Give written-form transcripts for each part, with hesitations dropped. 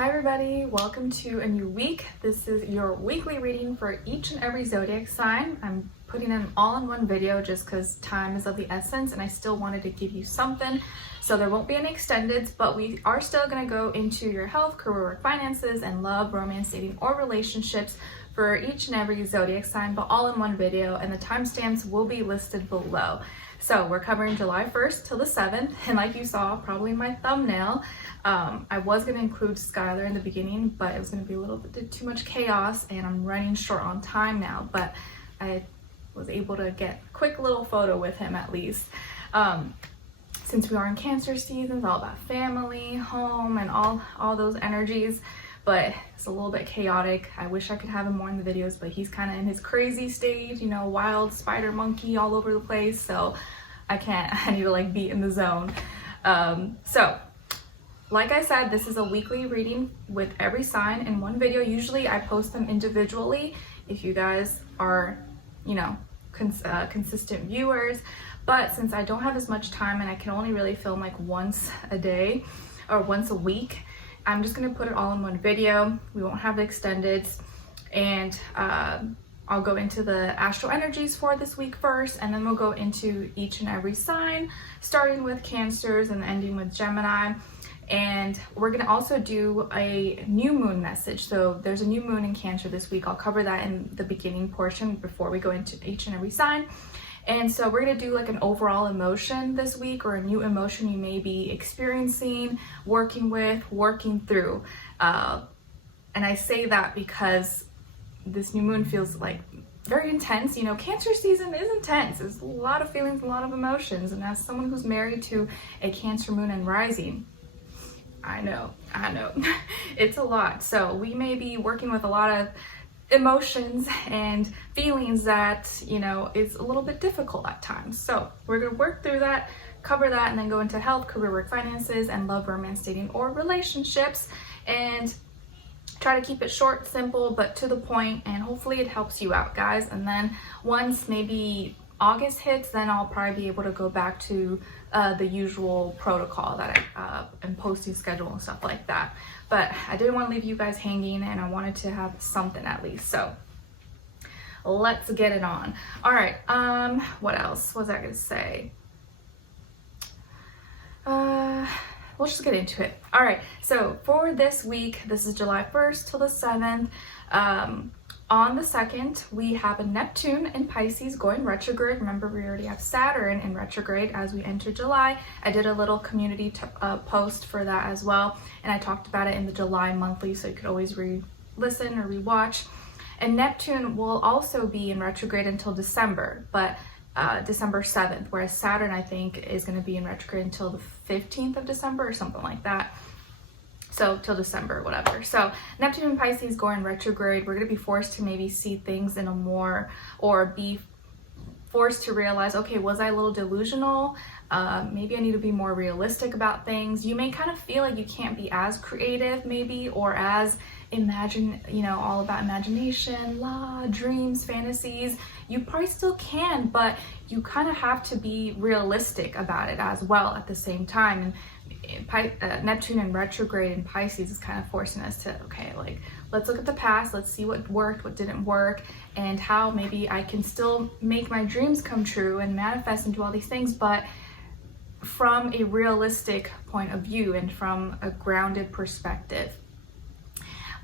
Hi everybody, welcome to a new week. This is your weekly reading for each and every zodiac sign. I'm putting them all in one video just because time is of the essence and I still wanted to give you something. So there won't be any extendeds, but we are still going to go into your health, career, work, finances, and love, romance, dating, or relationships for each and every zodiac sign, but all in one video, and the timestamps will be listed below. So we're covering July 1st till the 7th, and like you saw probably in my thumbnail, I was going to include Skylar in the beginning, but it was going to be a little bit too much chaos, and I'm running short on time now, but I was able to get a quick little photo with him at least. Since we are in Cancer season, it's all about family, home, and all those energies, but it's a little bit chaotic. I wish I could have him more in the videos, but he's kind of in his crazy stage, you know, wild spider monkey all over the place, so I can't. I need to like be in the zone. So like I said, this is a weekly reading with every sign in one video. Usually I post them individually if you guys are, you know, consistent viewers, but since I don't have as much time and I can only really film like once a day or once a week, I'm just gonna put it all in one video. We won't have the extendeds, and I'll go into the Astro Energies for this week first, and then we'll go into each and every sign, starting with Cancers and ending with Gemini. And we're gonna also do a new moon message. So there's a new moon in Cancer this week. I'll cover that in the beginning portion before we go into each and every sign. And so we're gonna do like an overall emotion this week, or a new emotion you may be experiencing, working with, working through. And I say that because this new moon feels like very intense. You know, Cancer season is intense. There's a lot of feelings, a lot of emotions. And as someone who's married to a Cancer moon and rising, I know, it's a lot. So we may be working with a lot of emotions and feelings that, you know, is a little bit difficult at times. So we're going to work through that, cover that, and then go into health, career, work, finances, and love, romance, dating, or relationships, and try to keep it short, simple, but to the point, and hopefully it helps you out, guys. And then once maybe August hits, then I'll probably be able to go back to the usual protocol that and posting schedule and stuff like that. But I didn't want to leave you guys hanging, and I wanted to have something at least. So let's get it on. All right. What else was I gonna say? We'll just get into it. All right. So for this week, this is July 1st till the 7th. On the 2nd, we have a Neptune in Pisces going retrograde. Remember, we already have Saturn in retrograde as we enter July. I did a little community post for that as well, and I talked about it in the July monthly, so you could always re-listen or re-watch. And Neptune will also be in retrograde until December, but December 7th, whereas Saturn, I think, is going to be in retrograde until the 15th of December or something like that. So till December, whatever. So Neptune and Pisces going retrograde, we're going to be forced to maybe see things in a more, or be forced to realize, okay, was I a little delusional? Maybe I need to be more realistic about things. You may kind of feel like you can't be as creative maybe, or as all about imagination, dreams, fantasies. You probably still can, but you kind of have to be realistic about it as well at the same time. And Neptune in retrograde in Pisces is kind of forcing us to, okay, like, let's look at the past, let's see what worked, what didn't work, and how maybe I can still make my dreams come true and manifest and do all these things, but from a realistic point of view and from a grounded perspective.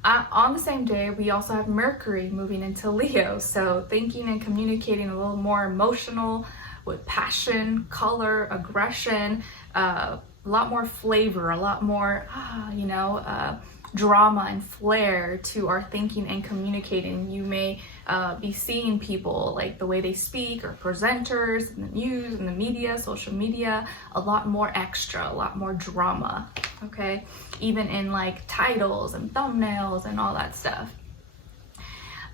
On the same day, we also have Mercury moving into Leo, so thinking and communicating a little more emotional with passion, color, aggression, a lot more flavor, a lot more, drama and flair to our thinking and communicating. You may be seeing people, like the way they speak, or presenters in the news and the media, social media, a lot more extra, a lot more drama, okay? Even in like titles and thumbnails and all that stuff.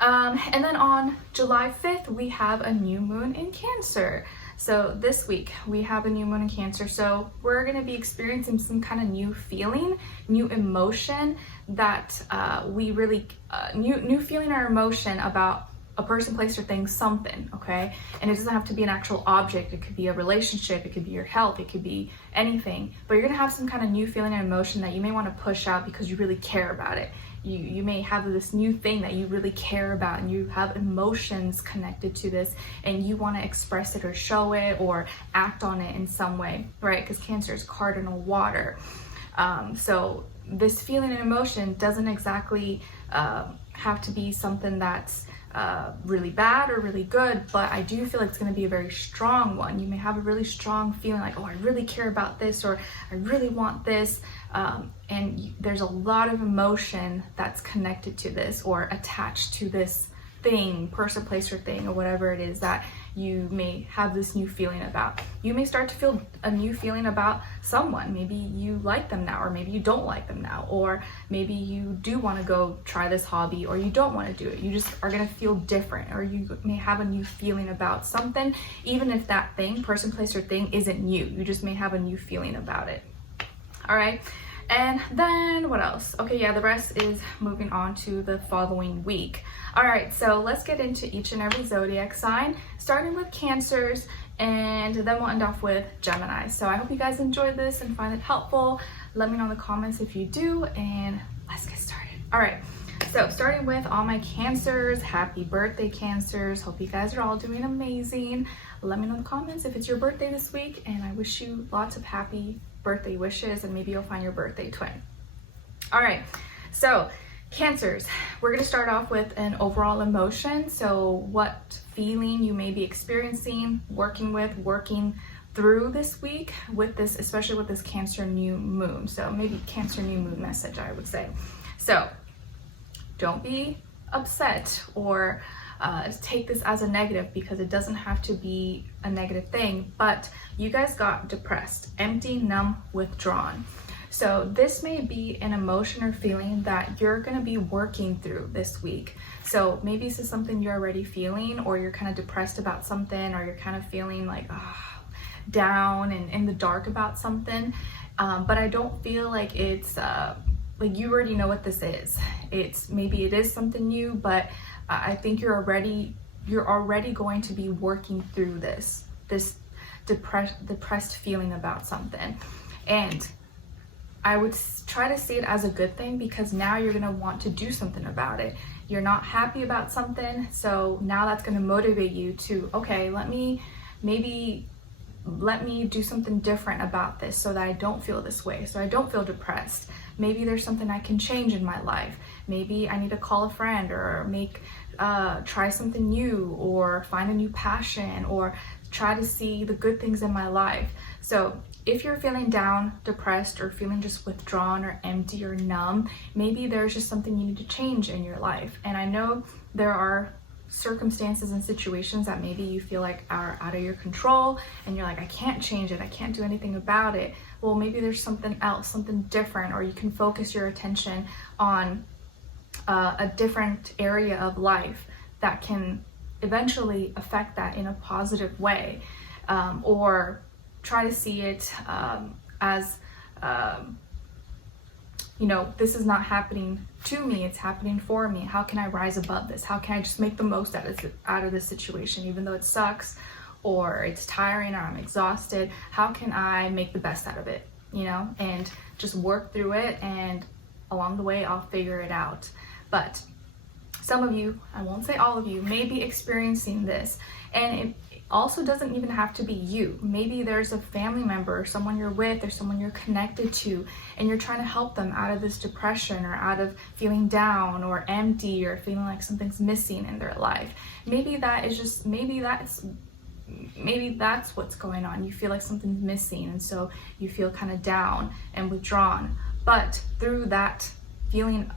And then on July 5th, we have a new moon in Cancer. So this week we have a new moon in Cancer. So we're going to be experiencing some kind of new feeling, new emotion that we really, new feeling or emotion about a person, place, or thing, something, okay? And it doesn't have to be an actual object. It could be a relationship, it could be your health, it could be anything. But you're gonna have some kind of new feeling and emotion that you may want to push out because you really care about it. You may have this new thing that you really care about, and you have emotions connected to this, and you want to express it or show it or act on it in some way, right? Because Cancer is cardinal water. So this feeling and emotion doesn't exactly have to be something that's really bad or really good, but I do feel like it's going to be a very strong one. You may have a really strong feeling like, oh, I really care about this, or I really want this, and there's a lot of emotion that's connected to this or attached to this thing, person, place, or thing, or whatever it is that you may have this new feeling about. You may start to feel a new feeling about someone. Maybe you like them now, or maybe you don't like them now, or maybe you do want to go try this hobby, or you don't want to do it. You just are going to feel different, or you may have a new feeling about something, even if that thing, person, place, or thing isn't new. You just may have a new feeling about it. All right. And then what else? Okay, yeah, the rest is moving on to the following week. All right, so let's get into each and every zodiac sign, starting with Cancers, and then we'll end off with Gemini. So I hope you guys enjoyed this and find it helpful. Let me know in the comments if you do, and let's get started. All right, so starting with all my Cancers, happy birthday, Cancers. Hope you guys are all doing amazing. Let me know in the comments if it's your birthday this week, and I wish you lots of happy birthday wishes, and maybe you'll find your birthday twin. All right, so Cancers, we're going to start off with an overall emotion. So what feeling you may be experiencing, working through this week with this, especially with this Cancer new moon. So maybe Cancer new moon message, I would say. So don't be upset or take this as a negative, because it doesn't have to be a negative thing, but you guys got depressed, empty, numb, withdrawn. So this may be an emotion or feeling that you're going to be working through this week. So maybe this is something you're already feeling, or you're kind of depressed about something, or you're kind of feeling like down and in the dark about something. But I don't feel like it's like you already know what this is. Maybe it is something new, but I think you're already going to be working through this depressed feeling about something. And I would try to see it as a good thing, because now you're going to want to do something about it. You're not happy about something, so now that's going to motivate you to, okay, let me do something different about this so that I don't feel this way, so I don't feel depressed. Maybe there's something I can change in my life. Maybe I need to call a friend, or try something new, or find a new passion, or try to see the good things in my life. So if you're feeling down, depressed, or feeling just withdrawn or empty or numb, maybe there's just something you need to change in your life. And I know there are circumstances and situations that maybe you feel like are out of your control, and you're like, I can't change it, I can't do anything about it. Well, maybe there's something else, something different, or you can focus your attention on a different area of life that can eventually affect that in a positive way, or try to see it as this is not happening to me, it's happening for me. How can I rise above this? How can I just make the most out of this situation, even though it sucks, or it's tiring, or I'm exhausted? How can I make the best out of it, and just work through it, and along the way I'll figure it out. But some of you, I won't say all of you, may be experiencing this, and it also doesn't even have to be you. Maybe there's a family member, or someone you're with, or someone you're connected to, and you're trying to help them out of this depression, or out of feeling down or empty, or feeling like something's missing in their life. Maybe that's what's going on. You feel like something's missing, and so you feel kind of down and withdrawn. But through that feeling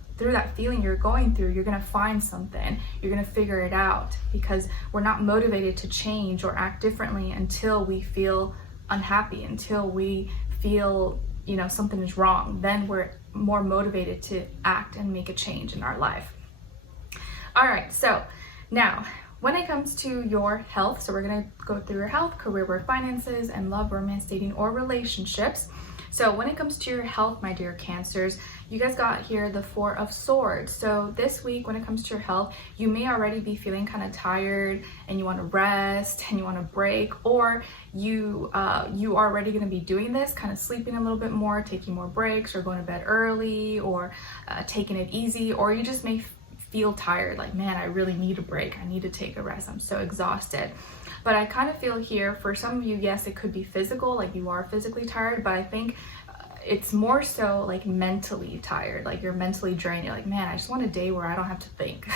you're going through, you're going to find something, you're going to figure it out, because we're not motivated to change or act differently until we feel unhappy, until we feel something is wrong. Then we're more motivated to act and make a change in our life. All right, so now when it comes to your health, so we're going to go through your health, career, work, finances, and love, romance, dating, or relationships. So when it comes to your health, my dear Cancers, you guys got here the Four of Swords. So this week, when it comes to your health, you may already be feeling kind of tired and you want to rest and you want to break, or you are already going to be doing this, kind of sleeping a little bit more, taking more breaks, or going to bed early, or taking it easy, or you just may feel tired, like, man, I really need a break. I need to take a rest. I'm so exhausted. But I kind of feel here, for some of you, yes, it could be physical, like you are physically tired, but I think it's more so like mentally tired, like you're mentally drained. You're like, man, I just want a day where I don't have to think,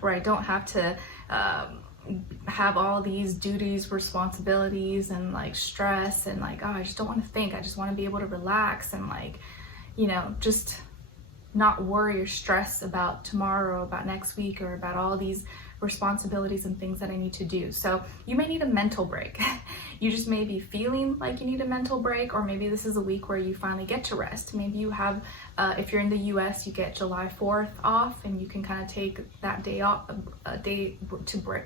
where I don't have to have all these duties, responsibilities, and like stress, and like, oh, I just don't want to think. I just want to be able to relax and like, you know, just not worry or stress about tomorrow, about next week, or about all these responsibilities and things that I need to do. So you may need a mental break. You just may be feeling like you need a mental break, or maybe this is a week where you finally get to rest. Maybe you have, if you're in the US, you get July 4th off and you can kind of take that day off, a day to break.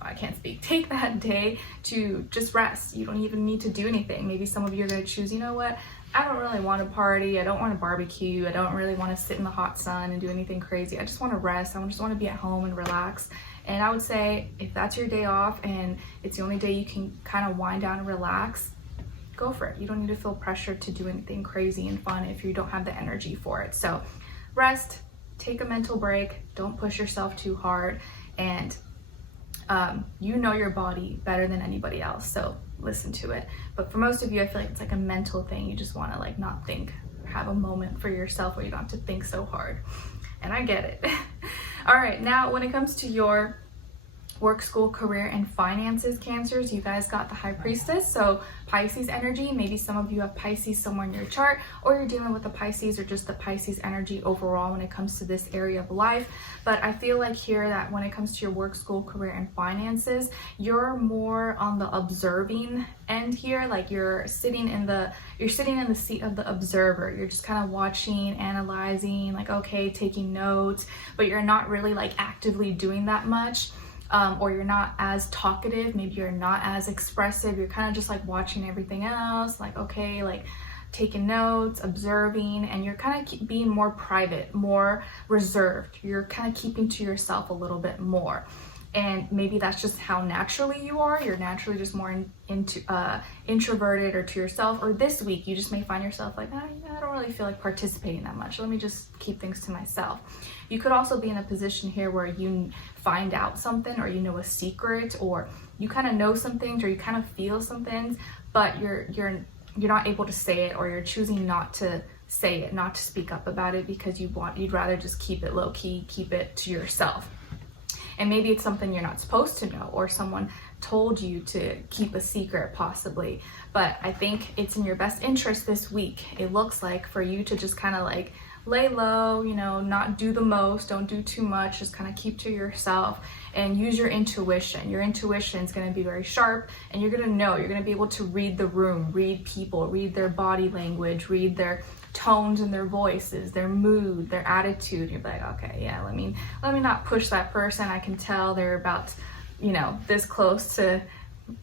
I can't speak. Take that day to just rest. You don't even need to do anything. Maybe some of you are going to choose, you know what? I don't really want to party. I don't want to barbecue. I don't really want to sit in the hot sun and do anything crazy. I just want to rest. I just want to be at home and relax. And I would say if that's your day off and it's the only day you can kind of wind down and relax, go for it. You don't need to feel pressured to do anything crazy and fun if you don't have the energy for it. So rest, take a mental break, don't push yourself too hard, and you know your body better than anybody else, so listen to it. But for most of you, I feel like it's like a mental thing. You just want to like not think, have a moment for yourself where you don't have to think so hard. And I get it. All right, now when it comes to your work, school, career, and finances, Cancers, you guys got the High Priestess, so Pisces energy. Maybe some of you have Pisces somewhere in your chart, or you're dealing with the Pisces or just the Pisces energy overall when it comes to this area of life. But I feel like here that when it comes to your work, school, career, and finances, you're more on the observing end here. Like you're sitting in the seat of the observer. You're just kind of watching, analyzing, like, okay, taking notes, but you're not really like actively doing that much. Or you're not as talkative, maybe you're not as expressive, you're kind of just like watching everything else, like, okay, like taking notes, observing, and you're kind of being more private, more reserved. You're kind of keeping to yourself a little bit more. And maybe that's just how naturally you are. You're naturally just more introverted or to yourself. Or this week, you just may find yourself like, I don't really feel like participating that much. Let me just keep things to myself. You could also be in a position here where you find out something, or you know a secret, or you kind of know some things, or you kind of feel some things, but you're not able to say it, or you're choosing not to say it, not to speak up about it, because you'd rather just keep it low key, keep it to yourself. And maybe it's something you're not supposed to know, or someone told you to keep a secret possibly. But I think it's in your best interest this week, it looks like, for you to just kind of like lay low, you know, not do the most, don't do too much, just kind of keep to yourself and use your intuition. Your intuition is going to be very sharp, and you're going to know, you're going to be able to read the room, read people, read their body language, read their tones in their voices, their mood, their attitude. You're like, okay, yeah, let me not push that person. I can tell they're about, you know, this close to,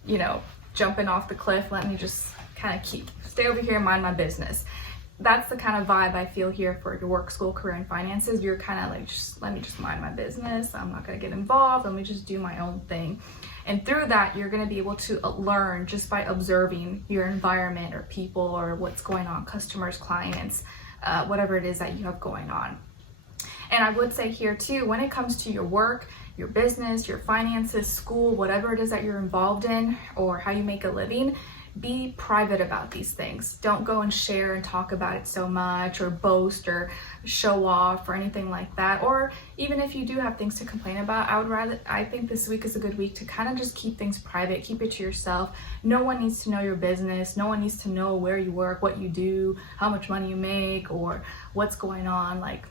you know, jumping off the cliff. Let me just kind of stay over here and mind my business. That's the kind of vibe I feel here for your work, school, career, and finances. You're kind of like, let me just mind my business. I'm not going to get involved. Let me just do my own thing. And through that, you're going to be able to learn just by observing your environment, or people, or what's going on, customers, clients, whatever it is that you have going on. And I would say here too, when it comes to your work, your business, your finances, school, whatever it is that you're involved in, or how you make a living, be private about these things. Don't go and share and talk about it so much, or boast or show off or anything like that. Or even if you do have things to complain about, I think this week is a good week to kind of just keep things private, keep it to yourself. No one needs to know your business. No one needs to know where you work, what you do, how much money you make, or what's going on. Like,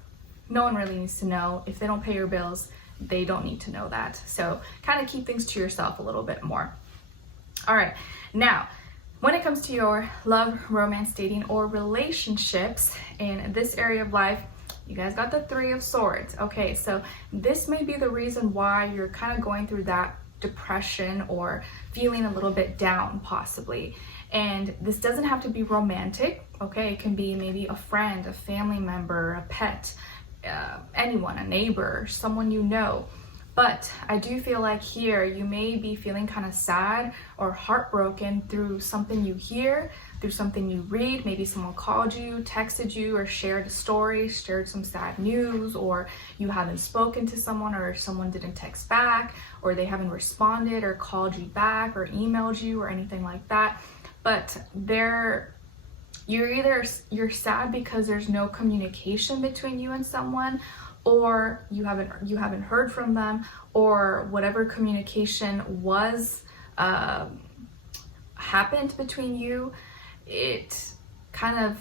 no one really needs to know. If they don't pay your bills, they don't need to know that. So kind of keep things to yourself a little bit more. All right, now, when it comes to your love, romance, dating, or relationships in this area of life, you guys got the Three of Swords. Okay, so this may be the reason why you're kind of going through that depression or feeling a little bit down possibly. And this doesn't have to be romantic, okay? It can be maybe a friend, a family member, a pet, anyone, a neighbor, someone you know. But I do feel like here you may be feeling kind of sad or heartbroken through something you hear, through something you read. Maybe someone called you, texted you, or shared a story, shared some sad news, or you haven't spoken to someone, or someone didn't text back, or they haven't responded or called you back or emailed you or anything like that. But you're sad because there's no communication between you and someone, or you haven't heard from them, or whatever communication was happened between you, it kind of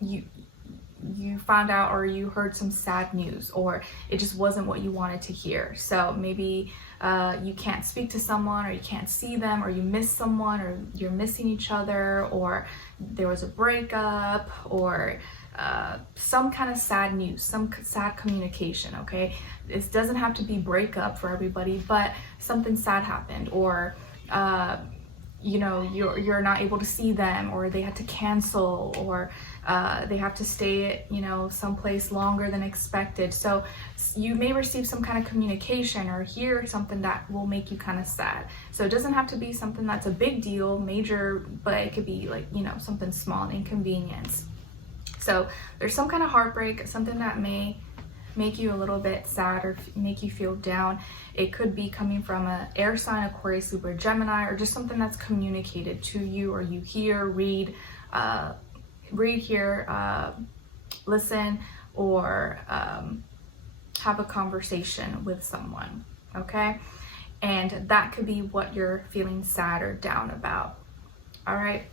you found out, or you heard some sad news, or it just wasn't what you wanted to hear. So maybe you can't speak to someone, or you can't see them, or you miss someone, or you're missing each other, or there was a breakup, or some kind of sad news, some sad communication, okay? This doesn't have to be breakup for everybody, but something sad happened, or you know, you're not able to see them, or they had to cancel, or they have to stay, you know, someplace longer than expected. So you may receive some kind of communication or hear something that will make you kind of sad. So it doesn't have to be something that's a big deal, major, but it could be like, you know, something small, an inconvenience. So there's some kind of heartbreak, something that may make you a little bit sad or make you feel down. It could be coming from an air sign, Aquarius, Libra, Gemini, or just something that's communicated to you, or you hear, read, hear, listen, or have a conversation with someone, okay? And that could be what you're feeling sad or down about, all right?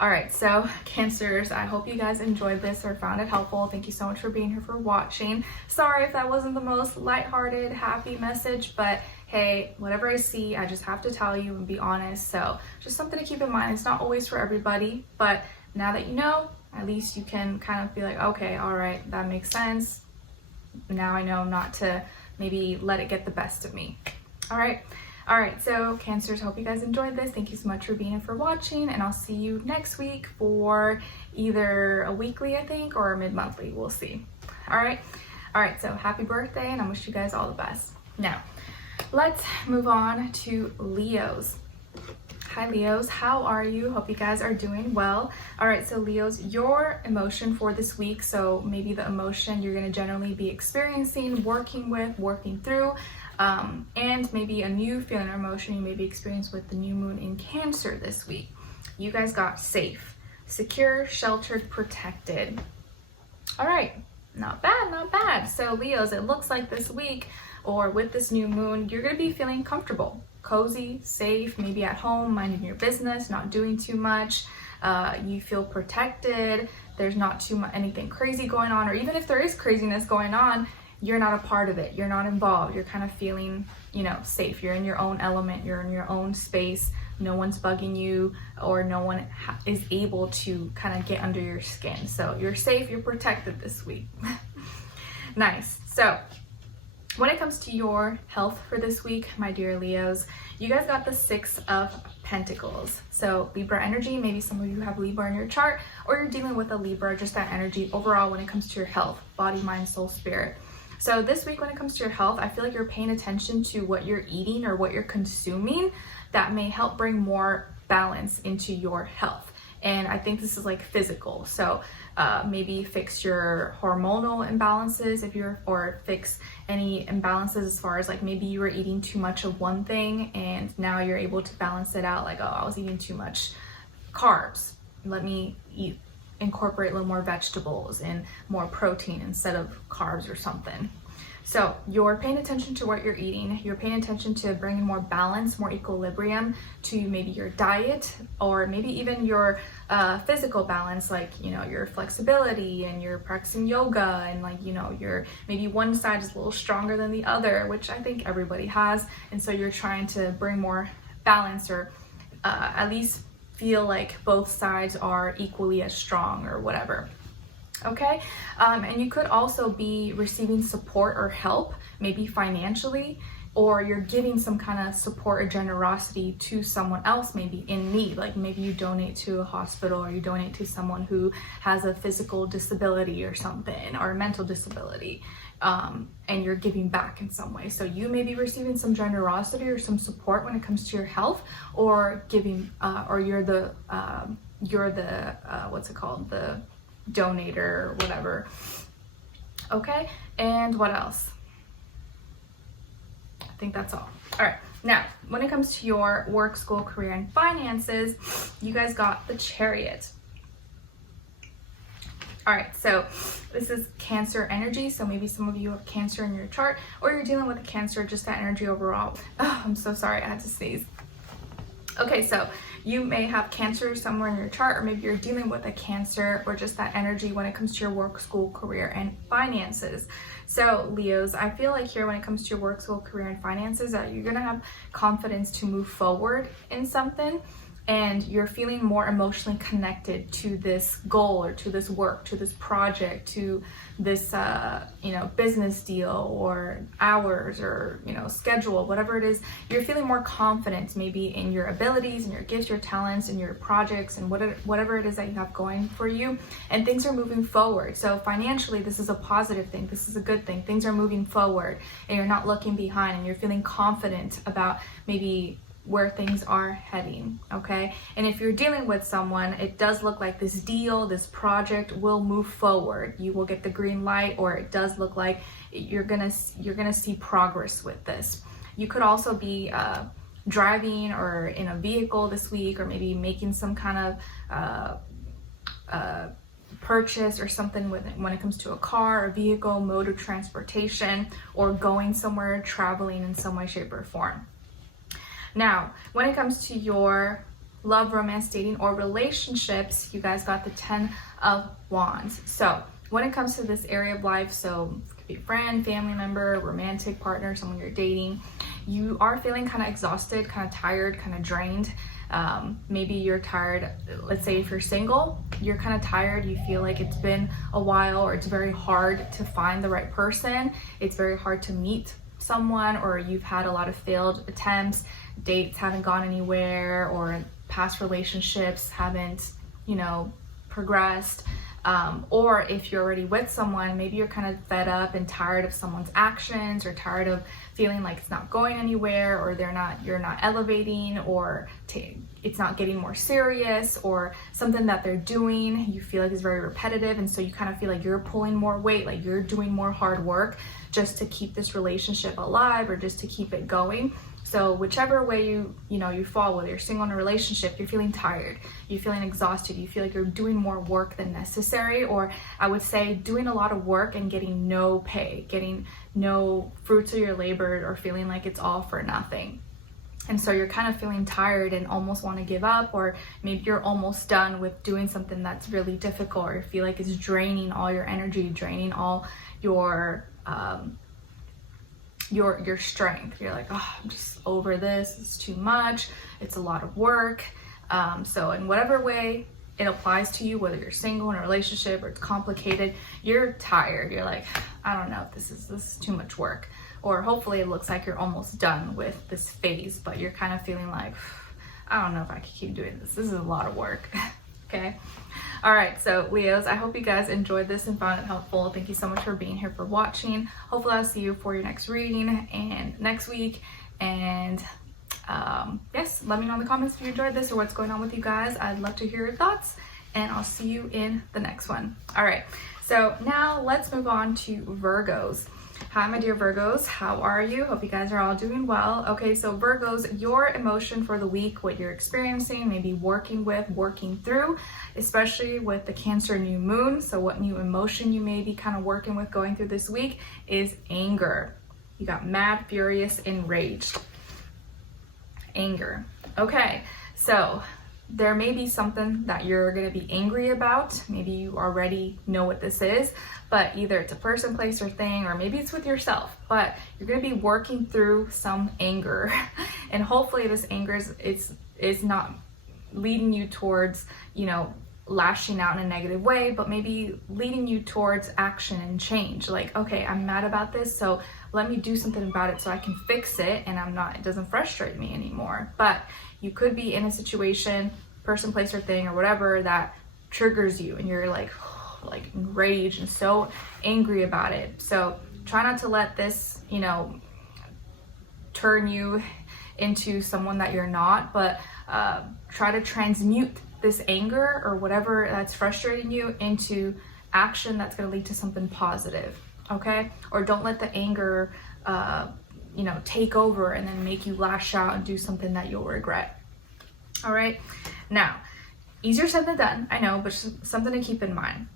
All right, so Cancers, I hope you guys enjoyed this or found it helpful. Thank you so much for being here, for watching. Sorry if that wasn't the most lighthearted, happy message, but hey, whatever I see, I just have to tell you and be honest. So just something to keep in mind. It's not always for everybody, but now that you know, at least you can kind of be like, okay, all right, that makes sense. Now I know not to maybe let it get the best of me. All right. All right, so Cancers, hope you guys enjoyed this. Thank you so much for being here, for watching, and I'll see you next week for either a weekly, I think, or a mid-monthly. We'll see. All right, so happy birthday, and I wish you guys all the best. Now, let's move on to Leos. Hi Leos, how are you? Hope you guys are doing well. All right, so Leos, your emotion for this week, so maybe the emotion you're gonna generally be experiencing, working with, working through, and maybe a new feeling or emotion you may be experiencing with the new moon in Cancer this week. You guys got safe, secure, sheltered, protected. All right, not bad, not bad. So Leos, it looks like this week, or with this new moon, you're gonna be feeling comfortable, cozy, safe, maybe at home, minding your business, not doing too much. You feel protected. There's not too much anything crazy going on, or even if there is craziness going on, you're not a part of it. You're not involved. You're kind of feeling, you know, safe. You're in your own element. You're in your own space. No one's bugging you, or no one is able to kind of get under your skin. So you're safe. You're protected this week. Nice. So when it comes to your health for this week, my dear Leos, you guys got the 6 of Pentacles. So Libra energy, maybe some of you have Libra in your chart, or you're dealing with a Libra, just that energy overall when it comes to your health, body, mind, soul, spirit. So this week when it comes to your health, I feel like you're paying attention to what you're eating or what you're consuming that may help bring more balance into your health. And I think this is like physical. So maybe fix your hormonal imbalances or fix any imbalances as far as like maybe you were eating too much of one thing and now you're able to balance it out. Like, oh, I was eating too much carbs. Let me incorporate a little more vegetables and more protein instead of carbs or something. So you're paying attention to what you're eating. You're paying attention to bringing more balance, more equilibrium to maybe your diet, or maybe even your physical balance, like, you know, your flexibility, and you're practicing yoga, and like, you know, maybe one side is a little stronger than the other, which I think everybody has. And so you're trying to bring more balance, or at least feel like both sides are equally as strong or whatever. Okay, and you could also be receiving support or help, maybe financially, or you're giving some kind of support or generosity to someone else maybe in need. Like maybe you donate to a hospital, or you donate to someone who has a physical disability or something, or a mental disability, and you're giving back in some way. So you may be receiving some generosity or some support when it comes to your health, or giving, or you're the what's it called, the donator or whatever. Okay, and what else? I think that's all. All right, now when it comes to your work, school, career, and finances, you guys got the Chariot. All right, so this is Cancer energy. So maybe some of you have Cancer in your chart, or you're dealing with a Cancer, just that energy overall. Oh, I'm so sorry, I had to sneeze. Okay, so you may have Cancer somewhere in your chart, or maybe you're dealing with a Cancer or just that energy when it comes to your work, school, career, and finances. So Leos, I feel like here when it comes to your work, school, career, and finances, that you're gonna have confidence to move forward in something, and you're feeling more emotionally connected to this goal, or to this work, to this project, to this business deal, or hours, or schedule, whatever it is. You're feeling more confident maybe in your abilities and your gifts, your talents, and your projects, and whatever it is that you have going for you, and things are moving forward. So financially, this is a positive thing. This is a good thing. Things are moving forward, and you're not looking behind, and you're feeling confident about maybe where things are heading. Okay, and if you're dealing with someone, it does look like this deal, this project will move forward. You will get the green light, or it does look like you're gonna see progress with this. You could also be driving or in a vehicle this week, or maybe making some kind of purchase or something when it comes to a car, a vehicle, mode of transportation, or going somewhere, traveling in some way, shape, or form. Now, when it comes to your love, romance, dating, or relationships, you guys got the 10 of Wands. So when it comes to this area of life, so it could be a friend, family member, romantic partner, someone you're dating, you are feeling kind of exhausted, kind of tired, kind of drained. Maybe you're tired. Let's say if you're single, you're kind of tired. You feel like it's been a while, or it's very hard to find the right person. It's very hard to meet someone, or you've had a lot of failed attempts. Dates haven't gone anywhere, or past relationships haven't, progressed. Or if you're already with someone, maybe you're kind of fed up and tired of someone's actions, or tired of feeling like it's not going anywhere, or you're not elevating, or it's not getting more serious, or something that they're doing you feel like is very repetitive, and so you kind of feel like you're pulling more weight, like you're doing more hard work just to keep this relationship alive, or just to keep it going. So whichever way you fall, whether you're single in a relationship, you're feeling tired, you're feeling exhausted, you feel like you're doing more work than necessary, or I would say doing a lot of work and getting no pay, getting no fruits of your labor, or feeling like it's all for nothing. And so you're kind of feeling tired and almost want to give up, or maybe you're almost done with doing something that's really difficult, or you feel like it's draining all your energy, draining all your strength. You're like, oh, I'm just over this, it's too much, it's a lot of work. So in whatever way it applies to you, whether you're single in a relationship or it's complicated, you're tired, you're like, I don't know, this is too much work. Or hopefully it looks like you're almost done with this phase, but you're kind of feeling like, I don't know if I can keep doing this is a lot of work. Okay. All right, so Leos, I hope you guys enjoyed this and found it helpful. Thank you so much for being here, for watching. Hopefully I'll see you for your next reading and next week. And yes, let me know in the comments if you enjoyed this or what's going on with you guys. I'd love to hear your thoughts, and I'll see you in the next one. All right, so now let's move on to Virgos. Hi, my dear Virgos, how are you? Hope you guys are all doing well. Okay, so Virgos, your emotion for the week, what you're experiencing, maybe working through, especially with the Cancer new moon. So what new emotion you may be kind of working with going through this week is anger. You got mad, furious, enraged. Anger. Okay, so there may be something that you're going to be angry about. Maybe you already know what this is, but either it's a person, place, or thing, or maybe it's with yourself, but you're going to be working through some anger. And hopefully this anger is not leading you towards, lashing out in a negative way, but maybe leading you towards action and change. Like, okay, I'm mad about this, so let me do something about it so I can fix it and it doesn't frustrate me anymore. But you could be in a situation, person, place, or thing, or whatever, that triggers you and you're like enraged and so angry about it. So try not to let this, you know, turn you into someone that you're not, but try to transmute this anger or whatever that's frustrating you into action that's going to lead to something positive. Okay? Or don't let the anger you know, take over and then make you lash out and do something that you'll regret. All right? Now, easier said than done, I know, but just something to keep in mind.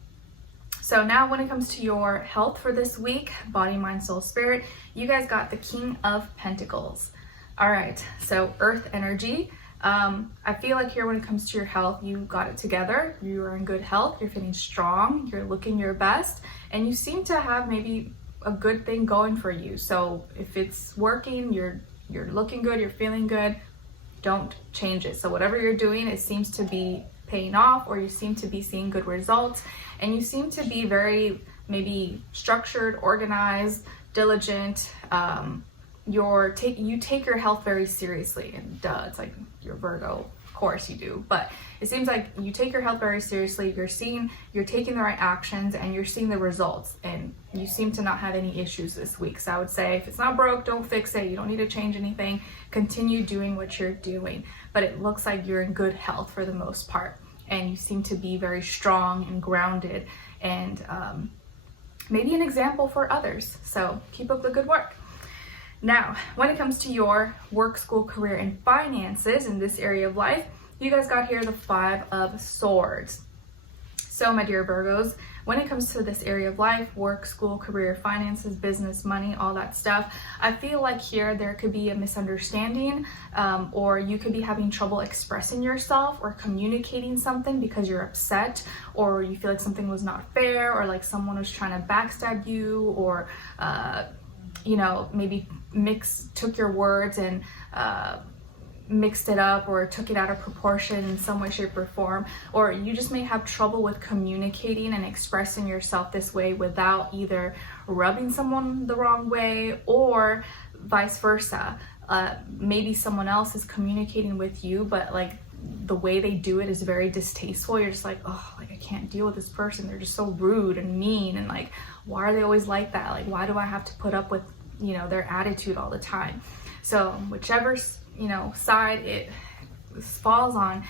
So now when it comes to your health for this week, body, mind, soul, spirit, you guys got the King of Pentacles. All right, so earth energy. I feel like here when it comes to your health, you got it together. You are in good health. You're feeling strong. You're looking your best. And you seem to have maybe a good thing going for you. So if it's working, you're looking good, you're feeling good, don't change it. So whatever you're doing, it seems to be paying off, or you seem to be seeing good results. And you seem to be very maybe structured, organized, diligent. You take your health very seriously, and duh, it's like you're Virgo, of course you do, but it seems like you take your health very seriously. You're taking the right actions, and you're seeing the results, and you seem to not have any issues this week. So I would say if it's not broke, don't fix it. You don't need to change anything. Continue doing what you're doing, but it looks like you're in good health for the most part, and you seem to be very strong and grounded, and maybe an example for others. So keep up the good work. Now, when it comes to your work, school, career, and finances in this area of life, you guys got here the 5 of Swords. So my dear Virgos, when it comes to this area of life, work, school, career, finances, business, money, all that stuff, I feel like here there could be a misunderstanding, or you could be having trouble expressing yourself or communicating something because you're upset, or you feel like something was not fair, or like someone was trying to backstab you, or you know, maybe took your words and mixed it up or took it out of proportion in some way, shape, or form. Or you just may have trouble with communicating and expressing yourself this way without either rubbing someone the wrong way or vice versa. Maybe someone else is communicating with you, but like the way they do it is very distasteful. You're just like, oh, like I can't deal with this person. They're just so rude and mean, and like, why are they always like that? Like, why do I have to put up with, you know, their attitude all the time? So whichever, you know, side it falls on,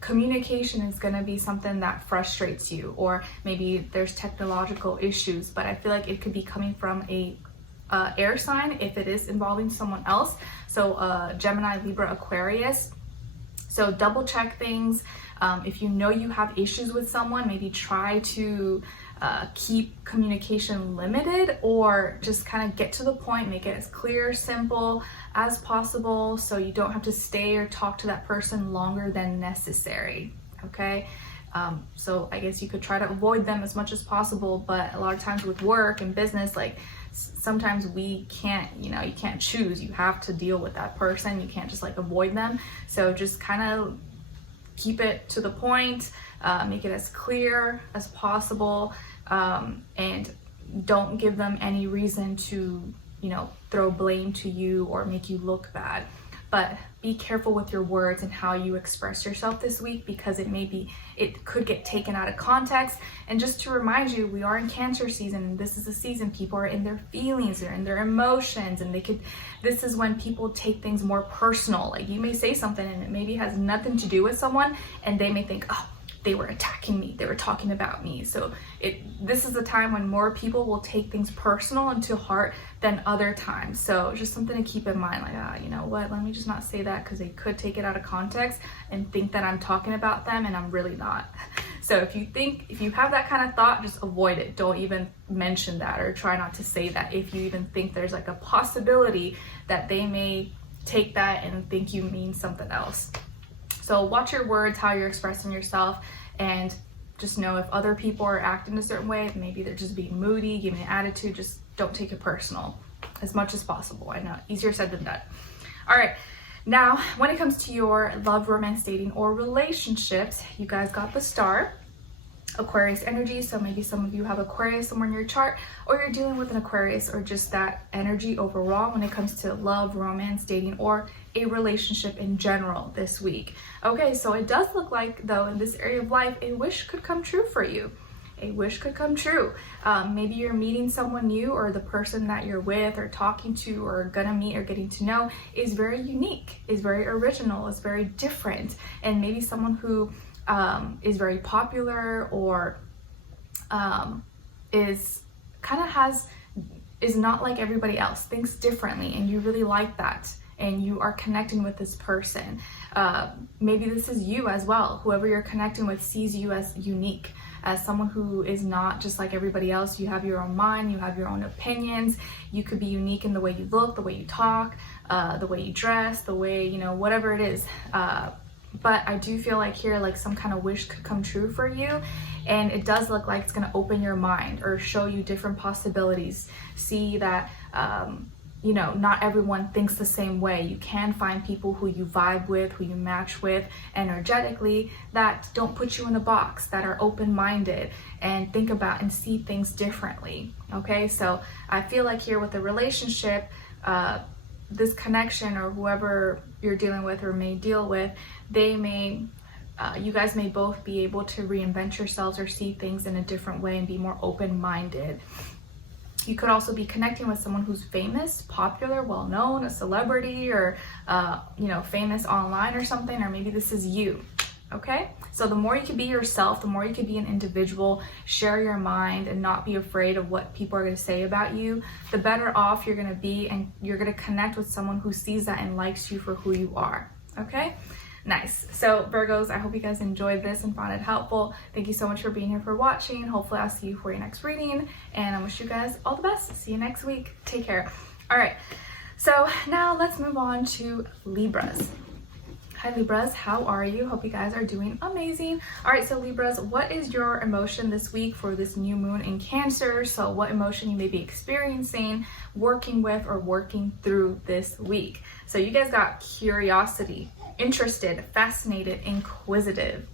communication is going to be something that frustrates you, or maybe there's technological issues, but I feel like it could be coming from a air sign if it is involving someone else. So Gemini, Libra, Aquarius. So double check things. If you know you have issues with someone, maybe try to keep communication limited, or just kind of get to the point, make it as clear, simple as possible, so you don't have to stay or talk to that person longer than necessary. Okay? So I guess you could try to avoid them as much as possible, but a lot of times with work and business, like sometimes we can't, you know, you can't choose. You have to deal with that person. You can't just like avoid them. So just kind of keep it to the point, make it as clear as possible, and don't give them any reason to, you know, throw blame to you or make you look bad. But be careful with your words and how you express yourself this week, because it could get taken out of context. And just to remind you, we are in Cancer season, and this is a season people are in their feelings, they're in their emotions, and this is when people take things more personal. Like you may say something and it maybe has nothing to do with someone, and they may think, oh, they were attacking me, they were talking about me. So this is the time when more people will take things personal and to heart than other times. So just something to keep in mind, like, you know what, let me just not say that, because they could take it out of context and think that I'm talking about them, and I'm really not. So if you have that kind of thought, just avoid it. Don't even mention that, or try not to say that if you even think there's like a possibility that they may take that and think you mean something else. So watch your words, how you're expressing yourself, and just know if other people are acting a certain way, maybe they're just being moody, giving an attitude, just don't take it personal as much as possible. I know, easier said than done. All right, Now, when it comes to your love, romance, dating, or relationships, you guys got the Star, Aquarius energy. So maybe some of you have Aquarius somewhere in your chart, or you're dealing with an Aquarius, or just that energy overall when it comes to love, romance, dating, or a relationship in general this week. Okay, so it does look like, though, in this area of life, a wish could come true for you. A wish could come true. Maybe you're meeting someone new, or the person that you're with or talking to or gonna meet or getting to know is very unique, is very original, is very different, and maybe someone who is very popular, or is not like everybody else, thinks differently, and you really like that, and you are connecting with this person. Maybe this is you as well. Whoever you're connecting with sees you as unique, as someone who is not just like everybody else. You have your own mind, you have your own opinions. You could be unique in the way you look, the way you talk, the way you dress, the way, you know, whatever it is. But I do feel like here, like some kind of wish could come true for you, and it does look like it's going to open your mind or show you different possibilities. See that you know, not everyone thinks the same way. You can find people who you vibe with, who you match with energetically, that don't put you in a box, that are open-minded and think about and see things differently. Okay, so I feel like here with the relationship, this connection, or whoever you're dealing with or may deal with, they may, you guys may both be able to reinvent yourselves or see things in a different way and be more open-minded. You could also be connecting with someone who's famous, popular, well-known, a celebrity, or you know, famous online or something, or maybe this is you. Okay, so the more you can be yourself, the more you can be an individual, share your mind and not be afraid of what people are going to say about you, the better off you're going to be, and you're going to connect with someone who sees that and likes you for who you are. Okay, nice. So Virgos, I hope you guys enjoyed this and found it helpful. Thank you so much for being here, for watching. Hopefully I'll see you for your next reading, and I wish you guys all the best. See you next week. Take care. All right, so now let's move on to Libras. Hi Libras, how are you? Hope you guys are doing amazing. All right, so Libras, what is your emotion this week for this new moon in Cancer? So what emotion you may be experiencing, working with, or working through this week? So you guys got curiosity, interested, fascinated, inquisitive.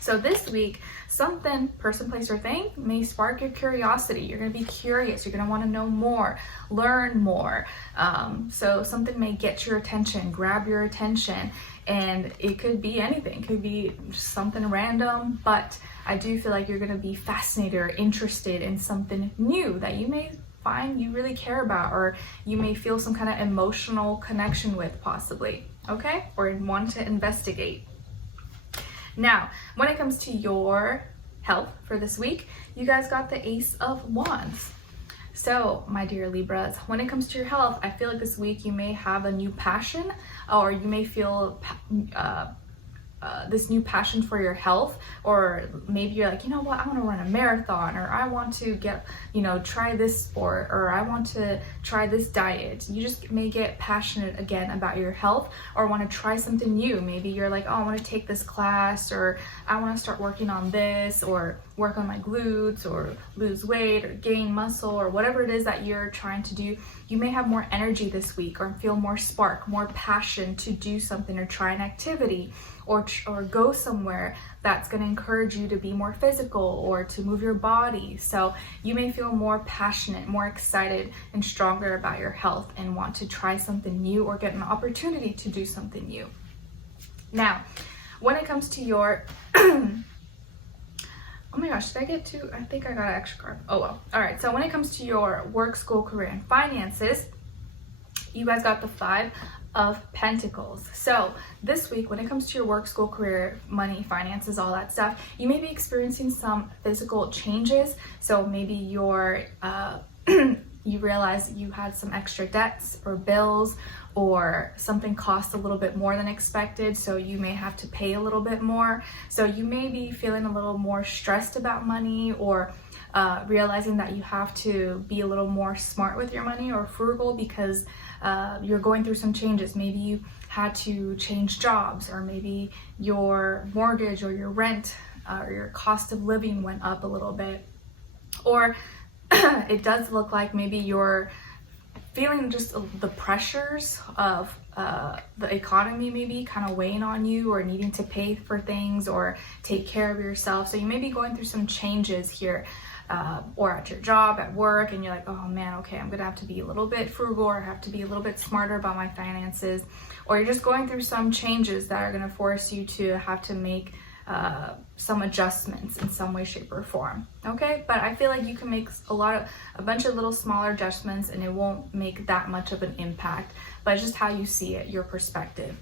So this week, something, person, place, or thing may spark your curiosity. You're going to be curious. You're going to want to know more, learn more. So something may get your attention, grab your attention, and it could be anything. It could be something random, but I do feel like you're going to be fascinated or interested in something new that you may find you really care about, or you may feel some kind of emotional connection with, possibly. Okay? Or want to investigate. Now, when it comes to your health for this week, you guys got the Ace of Wands. So, my dear Libras, when it comes to your health, I feel like this week you may have a new passion, or you may feel this new passion for your health, or maybe you're like, you know what, I want to run a marathon, or I want to get, you know, try this sport, or I want to try this diet. You just may get passionate again about your health, or want to try something new. Maybe you're like, oh, I want to take this class, or I want to start working on this, or work on my glutes, or lose weight, or gain muscle, or whatever it is that you're trying to do. You may have more energy this week, or feel more spark, more passion to do something, or try an activity, or go somewhere that's going to encourage you to be more physical, or to move your body. So you may feel more passionate, more excited, and stronger about your health, and want to try something new, or get an opportunity to do something new. Now, when it comes to your oh my gosh, did I get two? I think I got an extra card. Oh well. All right, so when it comes to your work, school, career, and finances, you guys got the 5 of Pentacles. So this week, when it comes to your work, school, career, money, finances, all that stuff, you may be experiencing some physical changes. So maybe you're you realize you had some extra debts or bills, or something cost a little bit more than expected, so you may have to pay a little bit more. So you may be feeling a little more stressed about money, or realizing that you have to be a little more smart with your money, or frugal, because you're going through some changes. Maybe you had to change jobs, or maybe your mortgage or your rent or your cost of living went up a little bit. Or it does look like maybe you're feeling just the pressures of the economy maybe kind of weighing on you, or needing to pay for things or take care of yourself. So you may be going through some changes here, or at your job, at work, and you're like, oh man, okay, I'm gonna have to be a little bit frugal, or have to be a little bit smarter about my finances. Or you're just going through some changes that are gonna force you to have to make some adjustments in some way, shape, or form. Okay, but I feel like you can make a bunch of little smaller adjustments, and it won't make that much of an impact. But it's just how you see it, your perspective.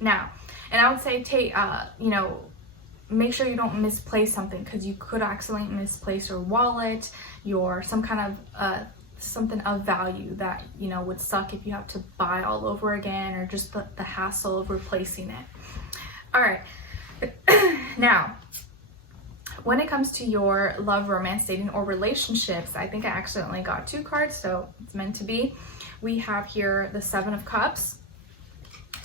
Now, and I would say take, make sure you don't misplace something, because you could accidentally misplace your wallet, your some kind of something of value that would suck if you have to buy all over again, or just the hassle of replacing it. All right. Now, when it comes to your love, romance, dating, or relationships, I think I accidentally got 2 cards, so it's meant to be. We have here the 7 of Cups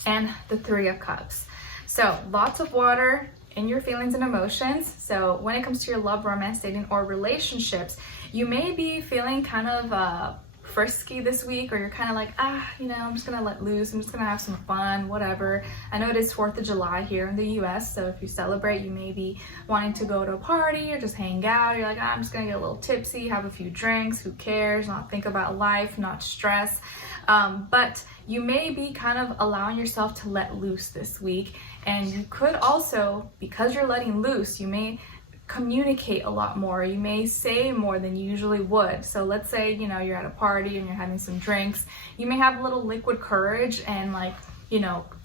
and the 3 of Cups. So lots of water in your feelings and emotions. So when it comes to your love, romance, dating, or relationships, you may be feeling kind of frisky this week, or you're kind of like, I'm just gonna let loose, I'm just gonna have some fun, whatever. I know it is 4th of July here in the US, so if you celebrate, you may be wanting to go to a party or just hang out. You're like, I'm just gonna get a little tipsy, have a few drinks, who cares, not think about life, not stress. But you may be kind of allowing yourself to let loose this week, and you could also, because you're letting loose, you may communicate a lot more. You may say more than you usually would. So let's say, you're at a party and you're having some drinks. You may have a little liquid courage and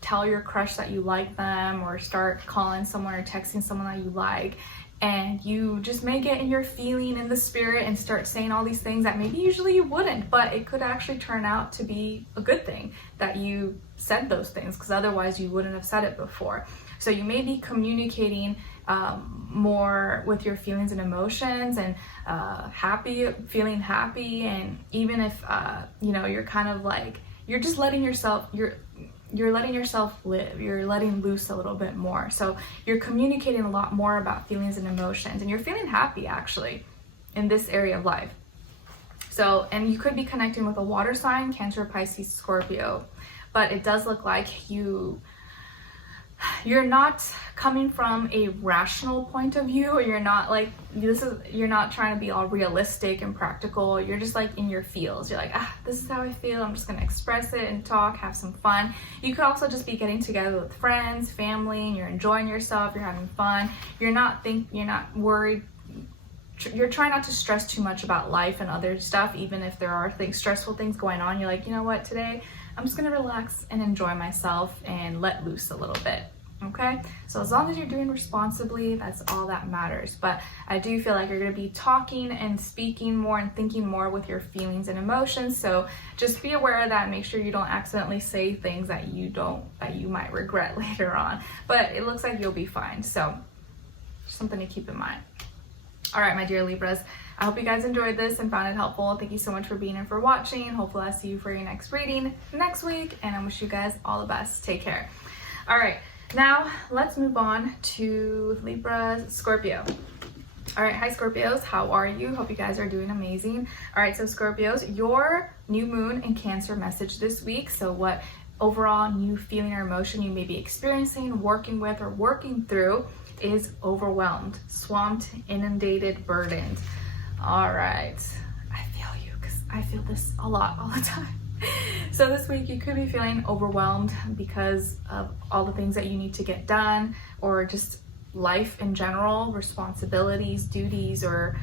tell your crush that you like them, or start calling someone or texting someone that you like. And you just may get in your feeling, in the spirit, and start saying all these things that maybe usually you wouldn't, but it could actually turn out to be a good thing that you said those things, because otherwise you wouldn't have said it before. So you may be communicating more with your feelings and emotions, and feeling happy. And even if you're kind of like, you're just letting yourself, you're letting yourself live, you're letting loose a little bit more. So you're communicating a lot more about feelings and emotions, and you're feeling happy actually in this area of life. So, and you could be connecting with a water sign, Cancer, Pisces, Scorpio, but it does look like you're not coming from a rational point of view, or you're not like, you're not trying to be all realistic and practical. You're just like in your feels. You're like, this is how I feel. I'm just gonna express it and talk, have some fun. You could also just be getting together with friends, family, and you're enjoying yourself. You're having fun. You're not worried. You're trying not to stress too much about life and other stuff, even if there are stressful things going on. You're like, you know what, today I'm just gonna relax and enjoy myself and let loose a little bit. Okay, so as long as you're doing responsibly, that's all that matters. But I do feel like you're going to be talking and speaking more and thinking more with your feelings and emotions. So just be aware of that. Make sure you don't accidentally say things that you might regret later on. But it looks like you'll be fine. So something to keep in mind. All right, my dear Libras, I hope you guys enjoyed this and found it helpful. Thank you so much for being here, for watching. Hopefully I'll see you for your next reading next week, and I wish you guys all the best. Take care. All right. Now, let's move on to Libra, Scorpio. All right, hi Scorpios, how are you? Hope you guys are doing amazing. All right, so Scorpios, your new moon in Cancer message this week. So what overall new feeling or emotion you may be experiencing, working with, or working through is overwhelmed, swamped, inundated, burdened. All right, I feel you, because I feel this a lot all the time. So this week you could be feeling overwhelmed because of all the things that you need to get done, or just life in general, responsibilities, duties, or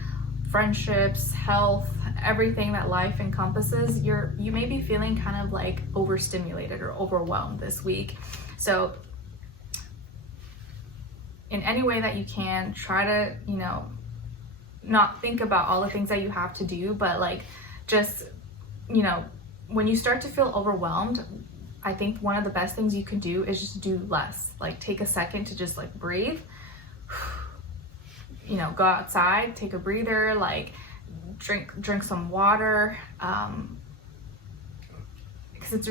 friendships, health, everything that life encompasses. You may be feeling kind of like overstimulated or overwhelmed this week. So in any way that you can, try to, not think about all the things that you have to do, but like just, when you start to feel overwhelmed, I think one of the best things you can do is just do less. Like take a second to just like breathe, go outside, take a breather, like drink some water. Because it's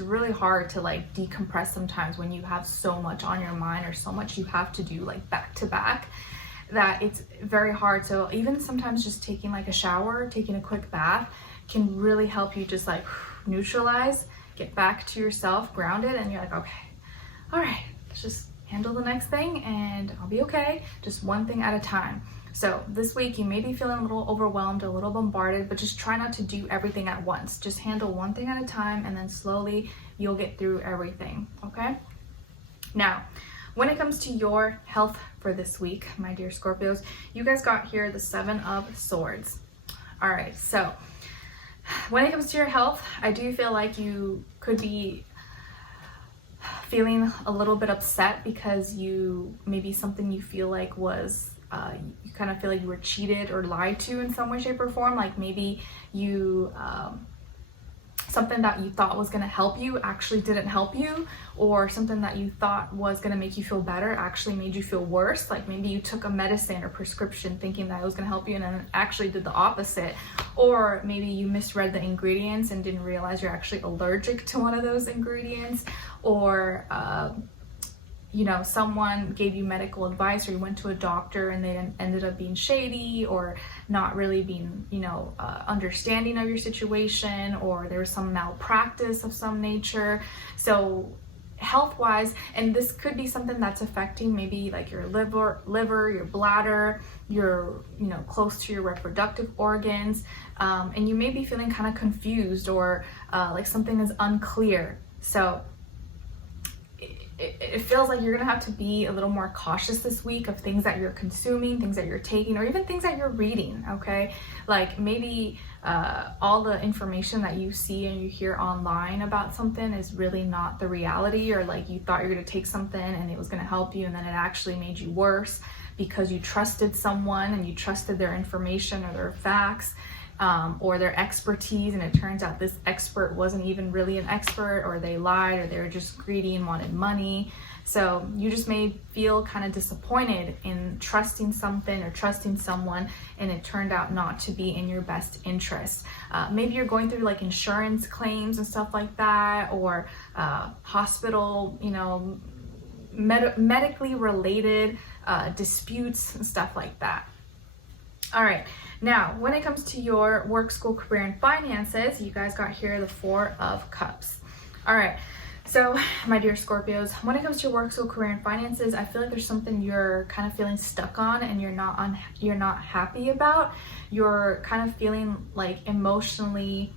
really hard to like decompress sometimes when you have so much on your mind, or so much you have to do like back to back. that it's very hard. So even sometimes just taking like a shower, taking a quick bath can really help you just like neutralize, get back to yourself, grounded, and you're like, okay, all right, let's just handle the next thing and I'll be okay. Just one thing at a time. So this week you may be feeling a little overwhelmed, a little bombarded, but just try not to do everything at once. Just handle one thing at a time, and then slowly you'll get through everything, okay? Now, when it comes to your health for this week, my dear Scorpios, you guys got here the 7 of Swords. All right, so when it comes to your health, I do feel like you could be feeling a little bit upset because maybe something you feel like was you kind of feel like you were cheated or lied to in some way, shape, or form. Like maybe you something that you thought was going to help you actually didn't help you, or something that you thought was going to make you feel better actually made you feel worse. Like maybe you took a medicine or prescription thinking that it was going to help you and then it actually did the opposite. Or maybe you misread the ingredients and didn't realize you're actually allergic to one of those ingredients. Or you know, someone gave you medical advice, or you went to a doctor and they ended up being shady, or not really being, you know, understanding of your situation, or there was some malpractice of some nature. So health-wise, and this could be something that's affecting maybe like your liver, your bladder, your, you know, close to your reproductive organs, and you may be feeling kind of confused, or like something is unclear. So it feels like you're gonna have to be a little more cautious this week of things that you're consuming, things that you're taking, or even things that you're reading, okay? Like maybe all the information that you see and you hear online about something is really not the reality, or like you thought you were gonna take something and it was gonna help you and then it actually made you worse because you trusted someone and you trusted their information or their facts. Or their expertise, and it turns out this expert wasn't even really an expert, or they lied, or they were just greedy and wanted money. So you just may feel kind of disappointed in trusting something or trusting someone, and it turned out not to be in your best interest. Maybe you're going through like insurance claims and stuff like that, or hospital, you know, medically related disputes and stuff like that. All right, now when it comes to your work, school, career, and finances, you guys got here the 4 of Cups. All right, so my dear Scorpios, when it comes to your work, school, career, and finances, I feel like there's something you're kind of feeling stuck on and you're not happy about. You're kind of feeling like emotionally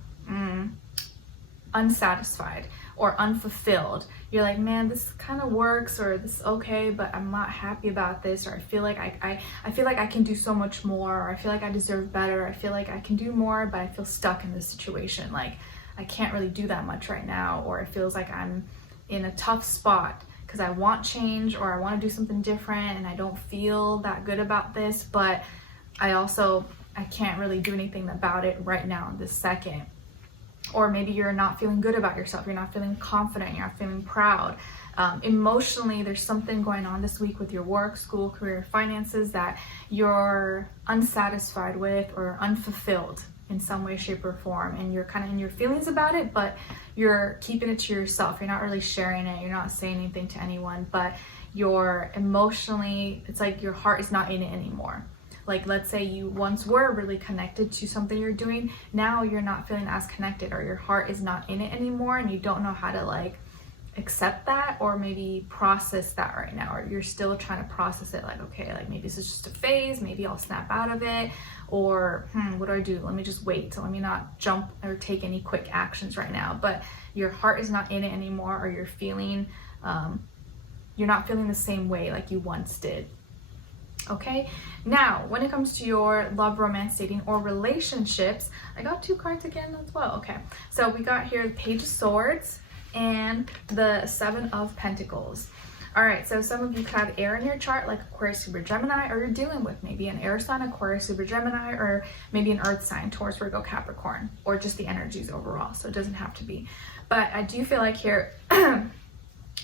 unsatisfied or unfulfilled. You're like, man, this kind of works, or this is okay, but I'm not happy about this, or I feel like I feel like I can do so much more, or I feel like I deserve better, I feel like I can do more, but I feel stuck in this situation. Like I can't really do that much right now, or it feels like I'm in a tough spot because I want change, or I want to do something different and I don't feel that good about this, but I can't really do anything about it right now in this second. Or maybe you're not feeling good about yourself, you're not feeling confident, you're not feeling proud. Emotionally, there's something going on this week with your work, school, career, finances that you're unsatisfied with or unfulfilled in some way, shape, or form. And you're kind of in your feelings about it, but you're keeping it to yourself. You're not really sharing it, you're not saying anything to anyone, but you're emotionally, it's like your heart is not in it anymore. Like let's say you once were really connected to something you're doing, now you're not feeling as connected, or your heart is not in it anymore, and you don't know how to like accept that, or maybe process that right now, or you're still trying to process it, like okay, like maybe this is just a phase, maybe I'll snap out of it, or what do I do? Let me just wait, so let me not jump or take any quick actions right now. But your heart is not in it anymore, or you're feeling you're not feeling the same way like you once did. Okay, now when it comes to your love, romance, dating, or relationships, I got 2 cards again as well. Okay, so we got here the Page of Swords and the 7 of Pentacles. All right, so some of you could have air in your chart, like Aquarius, Libra, Gemini, or you're dealing with maybe an air sign, Aquarius, Libra, Gemini, or maybe an earth sign, Taurus, Virgo, Capricorn, or just the energies overall. So it doesn't have to be. But I do feel like here,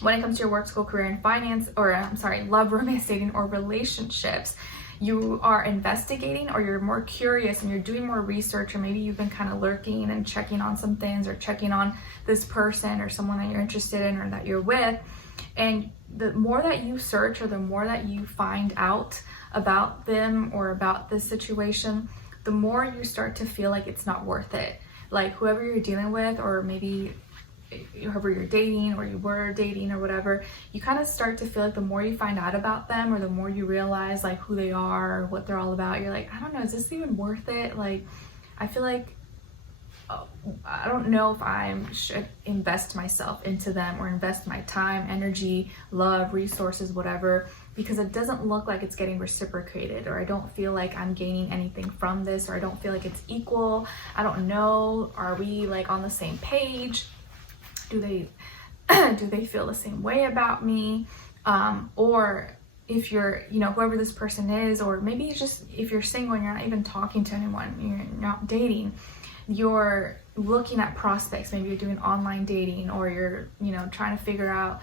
when it comes to your work, school, career, and finance, or I'm sorry, love, romance, dating, or relationships, you are investigating, or you're more curious and you're doing more research, or maybe you've been kind of lurking and checking on some things, or checking on this person or someone that you're interested in or that you're with. And the more that you search, or the more that you find out about them or about this situation, the more you start to feel like it's not worth it. Like whoever you're dealing with, or maybe whoever you're dating or you were dating or whatever, you kind of start to feel like the more you find out about them or the more you realize like who they are or what they're all about, you're like, I don't know, is this even worth it? Like, I feel like, I don't know if I should invest myself into them or invest my time, energy, love, resources, whatever, because it doesn't look like it's getting reciprocated, or I don't feel like I'm gaining anything from this, or I don't feel like it's equal. I don't know, are we like on the same page? Do they feel the same way about me? Or if you're, you know, whoever this person is, or maybe it's just if you're single and you're not even talking to anyone, you're not dating, you're looking at prospects, maybe you're doing online dating, or you're, you know, trying to figure out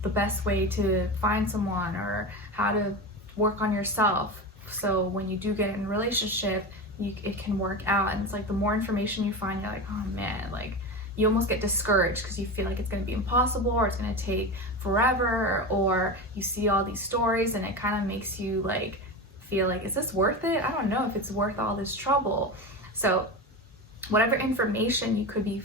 the best way to find someone or how to work on yourself, so when you do get in a relationship, it can work out. And it's like the more information you find, you're like, oh man, like you almost get discouraged because you feel like it's going to be impossible, or it's going to take forever, or you see all these stories and it kind of makes you like feel like, is this worth it? I don't know if it's worth all this trouble. So whatever information you could be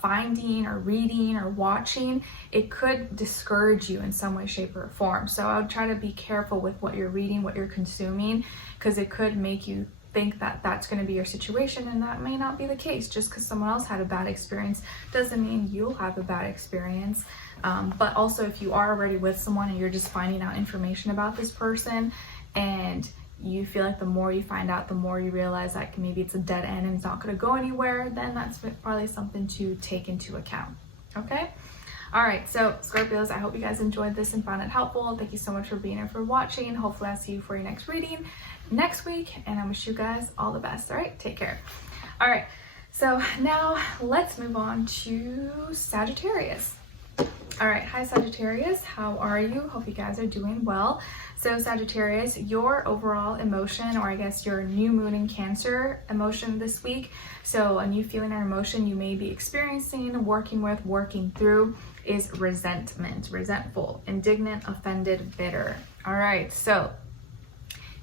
finding or reading or watching, it could discourage you in some way, shape, or form. So I would try to be careful with what you're reading, what you're consuming, because it could make you think that that's going to be your situation, and that may not be the case. Just because someone else had a bad experience doesn't mean you'll have a bad experience. But also, if you are already with someone and you're just finding out information about this person, and you feel like the more you find out, the more you realize like maybe it's a dead end and it's not going to go anywhere, then that's probably something to take into account. Okay? All right, so Scorpios, I hope you guys enjoyed this and found it helpful. Thank you so much for being here, for watching. Hopefully I'll see you for your next reading next week, and I wish you guys all the best. All right, take care. All right, so now let's move on to Sagittarius. All right, hi Sagittarius, how are you? Hope you guys are doing well. So Sagittarius, your overall emotion, or I guess your new moon in Cancer emotion this week, so a new feeling or emotion you may be experiencing, working through, is resentment, resentful, indignant, offended, bitter. All right, so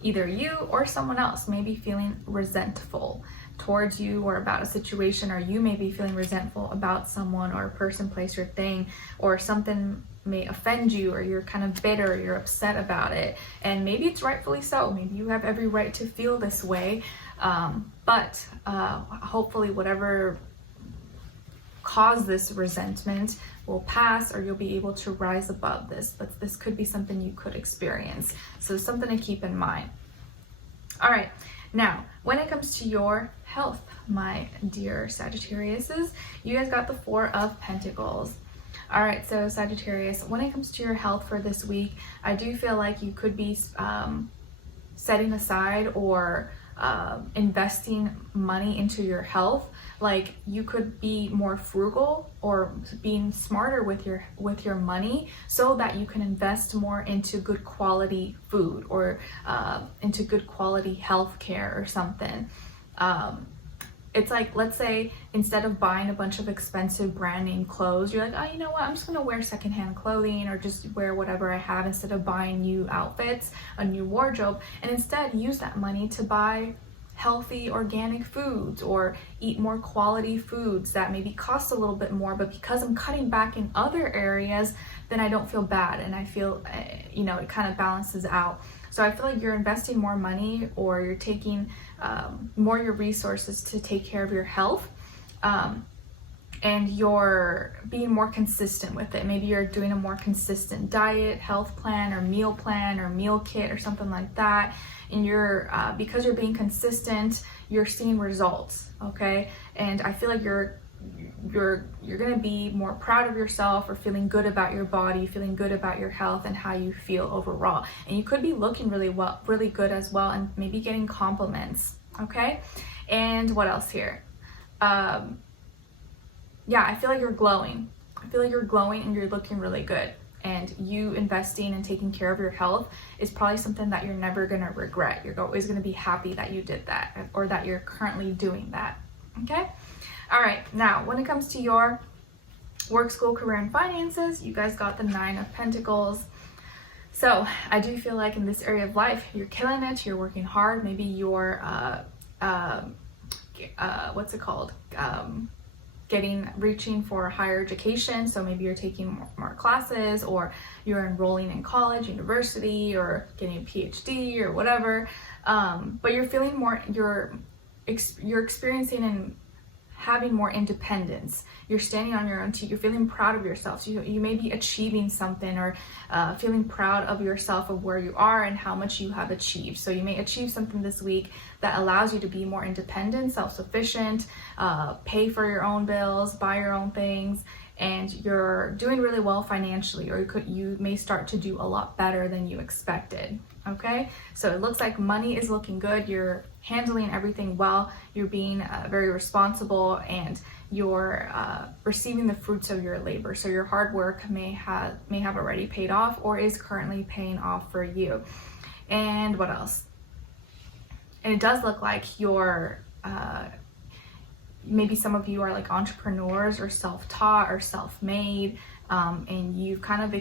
either you or someone else may be feeling resentful towards you or about a situation, or you may be feeling resentful about someone or a person, place, or thing, or something may offend you, or you're kind of bitter, you're upset about it, and maybe it's rightfully so. Maybe you have every right to feel this way, but hopefully whatever caused this resentment will pass, or you'll be able to rise above this. But this could be something you could experience, so something to keep in mind. All right, now when it comes to your health, my dear Sagittariuses, you guys got the Four of Pentacles. All right, so Sagittarius, when it comes to your health for this week, I do feel like you could be setting aside or investing money into your health. Like you could be more frugal or being smarter with your money, so that you can invest more into good quality food, or into good quality health care or something. It's like, let's say instead of buying a bunch of expensive brand name clothes, you're like, oh, you know what, I'm just gonna wear secondhand clothing, or just wear whatever I have instead of buying new outfits, a new wardrobe, and instead use that money to buy healthy organic foods, or eat more quality foods that maybe cost a little bit more, but because I'm cutting back in other areas, then I don't feel bad, and I feel, you know, it kind of balances out. So I feel like you're investing more money, or you're taking more your resources to take care of your health, and you're being more consistent with it. Maybe you're doing a more consistent diet, health plan, or meal kit, or something like that. And you're because you're being consistent, you're seeing results. Okay, and I feel like you're gonna be more proud of yourself, or feeling good about your body, feeling good about your health and how you feel overall. And you could be looking really good as well, and maybe getting compliments. Okay, and what else here? Yeah, I feel like you're glowing. I feel like you're glowing and you're looking really good. And you investing and taking care of your health is probably something that you're never gonna regret. You're always gonna be happy that you did that, or that you're currently doing that. Okay? All right, now when it comes to your work, school, career, and finances, you guys got the Nine of Pentacles. So I do feel like in this area of life, you're killing it, you're working hard. Maybe you're, what's it called? Reaching for higher education. So maybe you're taking more classes, or you're enrolling in college, university, or getting a PhD or whatever. But you're feeling more, you're experiencing and having more independence. You're standing on your own feet. You're feeling proud of yourself. So you may be achieving something, or feeling proud of yourself, of where you are and how much you have achieved. So you may achieve something this week that allows you to be more independent, self-sufficient, pay for your own bills, buy your own things, and you're doing really well financially, or you may start to do a lot better than you expected. Okay, so it looks like money is looking good. You're handling everything well. You're being very responsible, and you're receiving the fruits of your labor. So your hard work may have already paid off, or is currently paying off for you. And what else? And it does look like you're maybe some of you are like entrepreneurs, or self-taught, or self-made, and you've kind of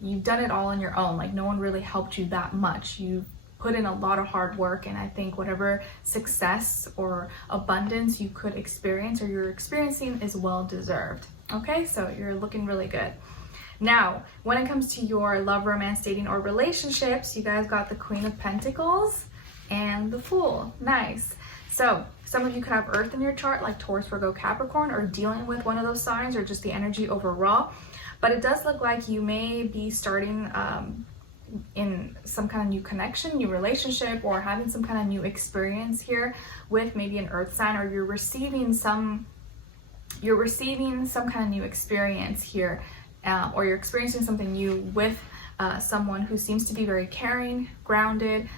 you've done it all on your own. Like no one really helped you that much. You've put in a lot of hard work, and I think whatever success or abundance you could experience, or you're experiencing, is well deserved. Okay, so you're looking really good. Now, when it comes to your love, romance, dating, or relationships, you guys got the Queen of Pentacles and the Fool. Nice. So some of you could have Earth in your chart, like Taurus, Virgo, Capricorn, or dealing with one of those signs, or just the energy overall. But it does look like you may be starting in some kind of new connection, new relationship, or having some kind of new experience here with maybe an Earth sign, or you're receiving some kind of new experience here, or you're experiencing something new with someone who seems to be very caring, grounded,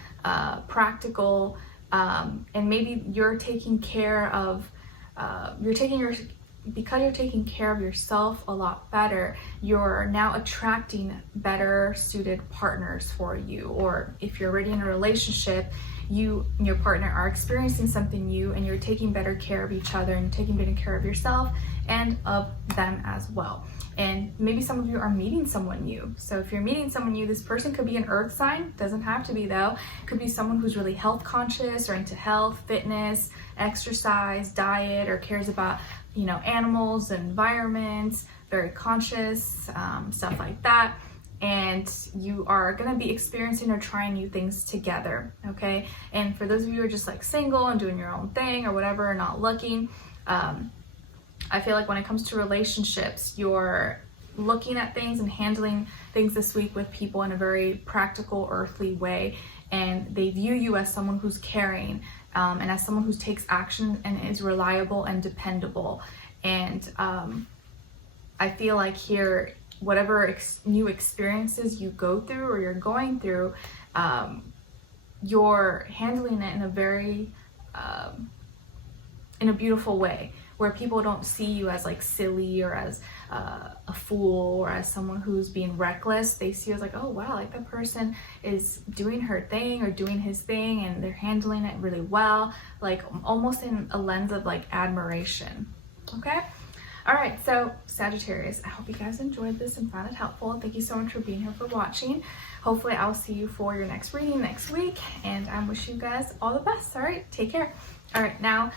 practical, and maybe you're taking care of because you're taking care of yourself a lot better, you're now attracting better suited partners for you. Or if you're already in a relationship, you and your partner are experiencing something new, and you're taking better care of each other, and you're taking better care of yourself and of them as well. And maybe some of you are meeting someone new. So if you're meeting someone new, this person could be an Earth sign, doesn't have to be though. It could be someone who's really health conscious, or into health, fitness, exercise, diet, or cares about, you know, animals, environments, very conscious, stuff like that. And you are going to be experiencing or trying new things together. Okay. And for those of you who are just like single and doing your own thing or whatever, or not looking, I feel like when it comes to relationships, you're looking at things and handling things this week with people in a very practical, earthly way. And they view you as someone who's caring, and as someone who takes action and is reliable and dependable. And I feel like here, whatever new experiences you go through, or you're going through, you're handling it in a very, in a beautiful way, where people don't see you as like silly, or as a fool, or as someone who's being reckless. They see you as like, oh wow, like that person is doing her thing or doing his thing, and they're handling it really well, like almost in a lens of like admiration. Okay. All right, so Sagittarius, I hope you guys enjoyed this and found it helpful. Thank you so much for being here, for watching. Hopefully I'll see you for your next reading next week, and I'm wishing you guys all the best. All right, take care. All right, now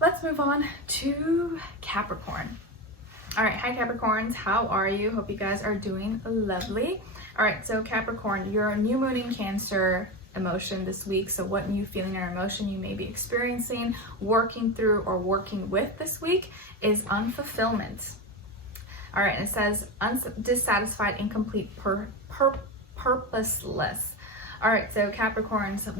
let's move on to Capricorn. All right, hi Capricorns, how are you? Hope you guys are doing lovely. All right, so Capricorn, your new moon in Cancer emotion this week. So what new feeling or emotion you may be experiencing, working through, or working with this week is unfulfillment. All right, and it says dissatisfied, incomplete, purposeless. All right, so Capricorns,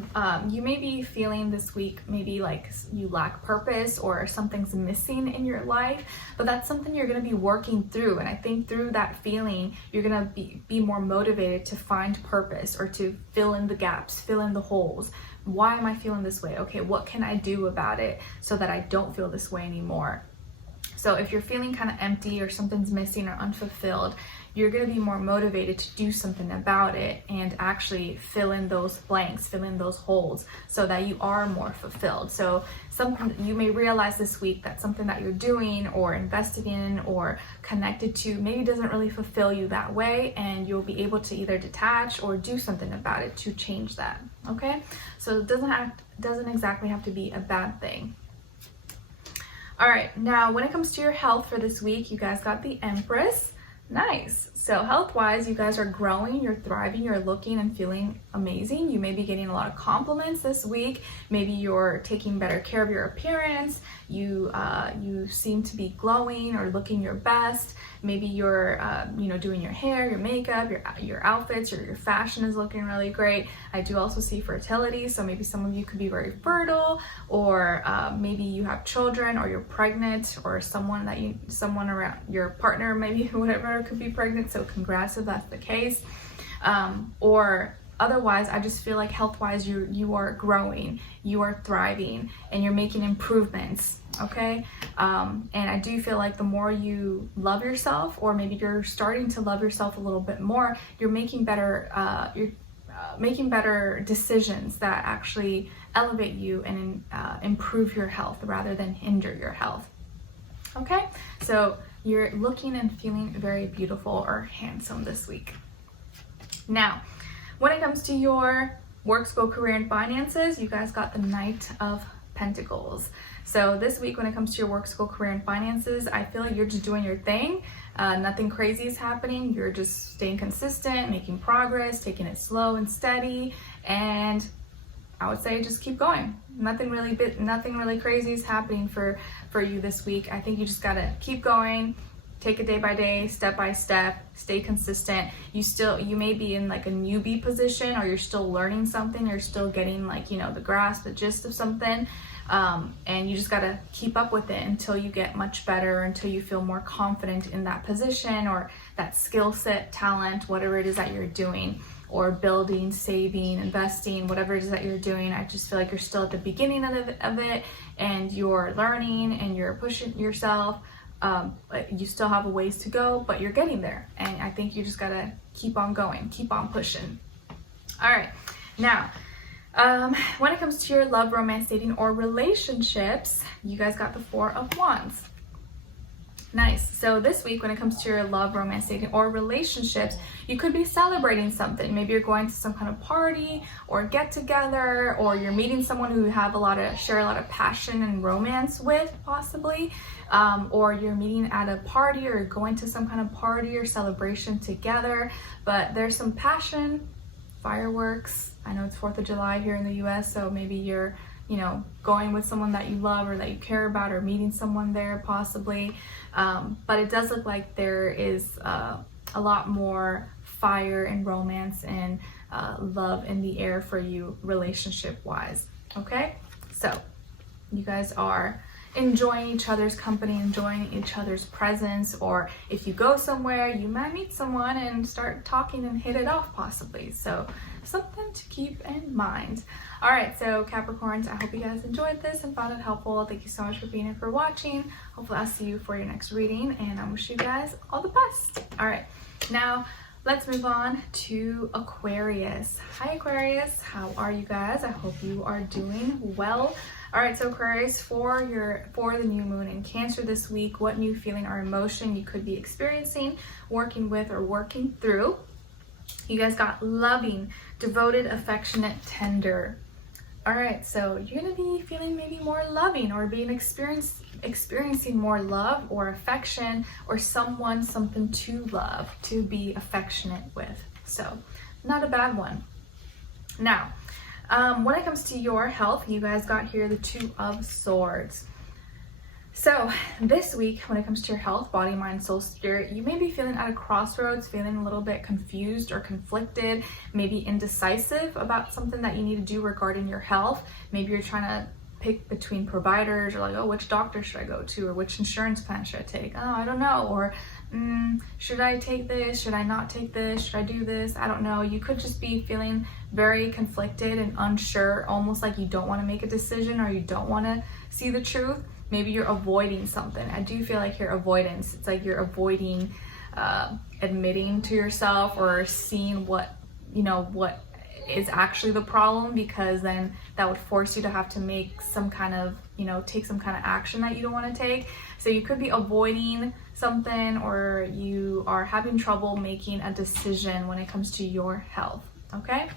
you may be feeling this week maybe like you lack purpose, or something's missing in your life, but that's something you're going to be working through. And I think through that feeling, you're going to be more motivated to find purpose, or to fill in the gaps, fill in the holes. Why am I feeling this way? Okay, what can I do about it so that I don't feel this way anymore? So if you're feeling kind of empty, or something's missing or unfulfilled, you're going to be more motivated to do something about it and actually fill in those blanks, fill in those holes, so that you are more fulfilled. So something you may realize this week that something that you're doing or invested in or connected to maybe doesn't really fulfill you that way, and you'll be able to either detach or do something about it to change that. Okay, so it doesn't exactly have to be a bad thing. All right, now when it comes to your health for this week, you guys got the Empress. Nice. So health-wise, you guys are growing, you're thriving, you're looking and feeling amazing. You may be getting a lot of compliments this week. Maybe you're taking better care of your appearance. You seem to be glowing or looking your best. Maybe you're doing your hair, your makeup, your outfits, or your fashion is looking really great. I do also see fertility, so maybe some of you could be very fertile, or maybe you have children, or you're pregnant, or someone around your partner, maybe whatever, could be pregnant. So congrats if that's the case. Or otherwise, I just feel like health-wise, you are growing, you are thriving, and you're making improvements. Okay, and I do feel like the more you love yourself, or maybe you're starting to love yourself a little bit more, you're making better decisions that actually elevate you and improve your health rather than hinder your health. Okay, so you're looking and feeling very beautiful or handsome this week. Now, when it comes to your work, school, career, and finances, you guys got the Knight of Pentacles. So this week, when it comes to your work, school, career, and finances, I feel like you're just doing your thing. Nothing crazy is happening. You're just staying consistent, making progress, taking it slow and steady, and I would say just keep going. Nothing really crazy is happening for you this week. I think you just gotta keep going. Take it day by day, step by step, stay consistent. You may be in like a newbie position, or you're still learning something, you're still getting the gist of something. And you just gotta keep up with it until you get much better, until you feel more confident in that position or that skill set, talent, whatever it is that you're doing, or building, saving, investing, whatever it is that you're doing. I just feel like you're still at the beginning of it, and you're learning and you're pushing yourself. You still have a ways to go, but you're getting there. And I think you just gotta keep on going, keep on pushing. All right, now, when it comes to your love, romance, dating, or relationships, you guys got the Four of Wands. Nice. So this week, when it comes to your love, romance, dating, or relationships, you could be celebrating something. Maybe you're going to some kind of party or get together, or you're meeting someone who you have share a lot of passion and romance with, possibly. Or you're meeting at a party or going to some kind of party or celebration together, but there's some passion, fireworks. I know it's 4th of July here in the US, so maybe you're going with someone that you love or that you care about, or meeting someone there possibly. But it does look like there is a lot more fire and romance and love in the air for you relationship wise. Okay, so you guys are enjoying each other's company, enjoying each other's presence, or if you go somewhere, you might meet someone and start talking and hit it off possibly. So something to keep in mind. All right, so Capricorns, I hope you guys enjoyed this and found it helpful. Thank you so much for being here, for watching. Hopefully I'll see you for your next reading, and I wish you guys all the best. All right, now let's move on to Aquarius. Hi Aquarius, how are you guys? I hope you are doing well. All right, so Aquarius, for the new moon in Cancer this week, what new feeling or emotion you could be experiencing, working with, or working through? You guys got loving, devoted, affectionate, tender. All right, so you're gonna be feeling maybe more loving, or experiencing more love or affection, or something to love, to be affectionate with. So not a bad one. Now, when it comes to your health, you guys got here the Two of Swords. So this week, when it comes to your health, body, mind, soul, spirit, you may be feeling at a crossroads, feeling a little bit confused or conflicted, maybe indecisive about something that you need to do regarding your health. Maybe you're trying to pick between providers, or like, oh, which doctor should I go to, or which insurance plan should I take? Oh, I don't know. Or should I take this? Should I not take this? Should I do this? I don't know. You could just be feeling very conflicted and unsure, almost like you don't want to make a decision, or you don't want to see the truth. Maybe you're avoiding something. I do feel like your avoidance, it's like you're avoiding admitting to yourself or seeing what, what is actually the problem, because then that would force you to have to make some kind of, take some kind of action that you don't want to take. So you could be avoiding something, or you are having trouble making a decision when it comes to your health, okay?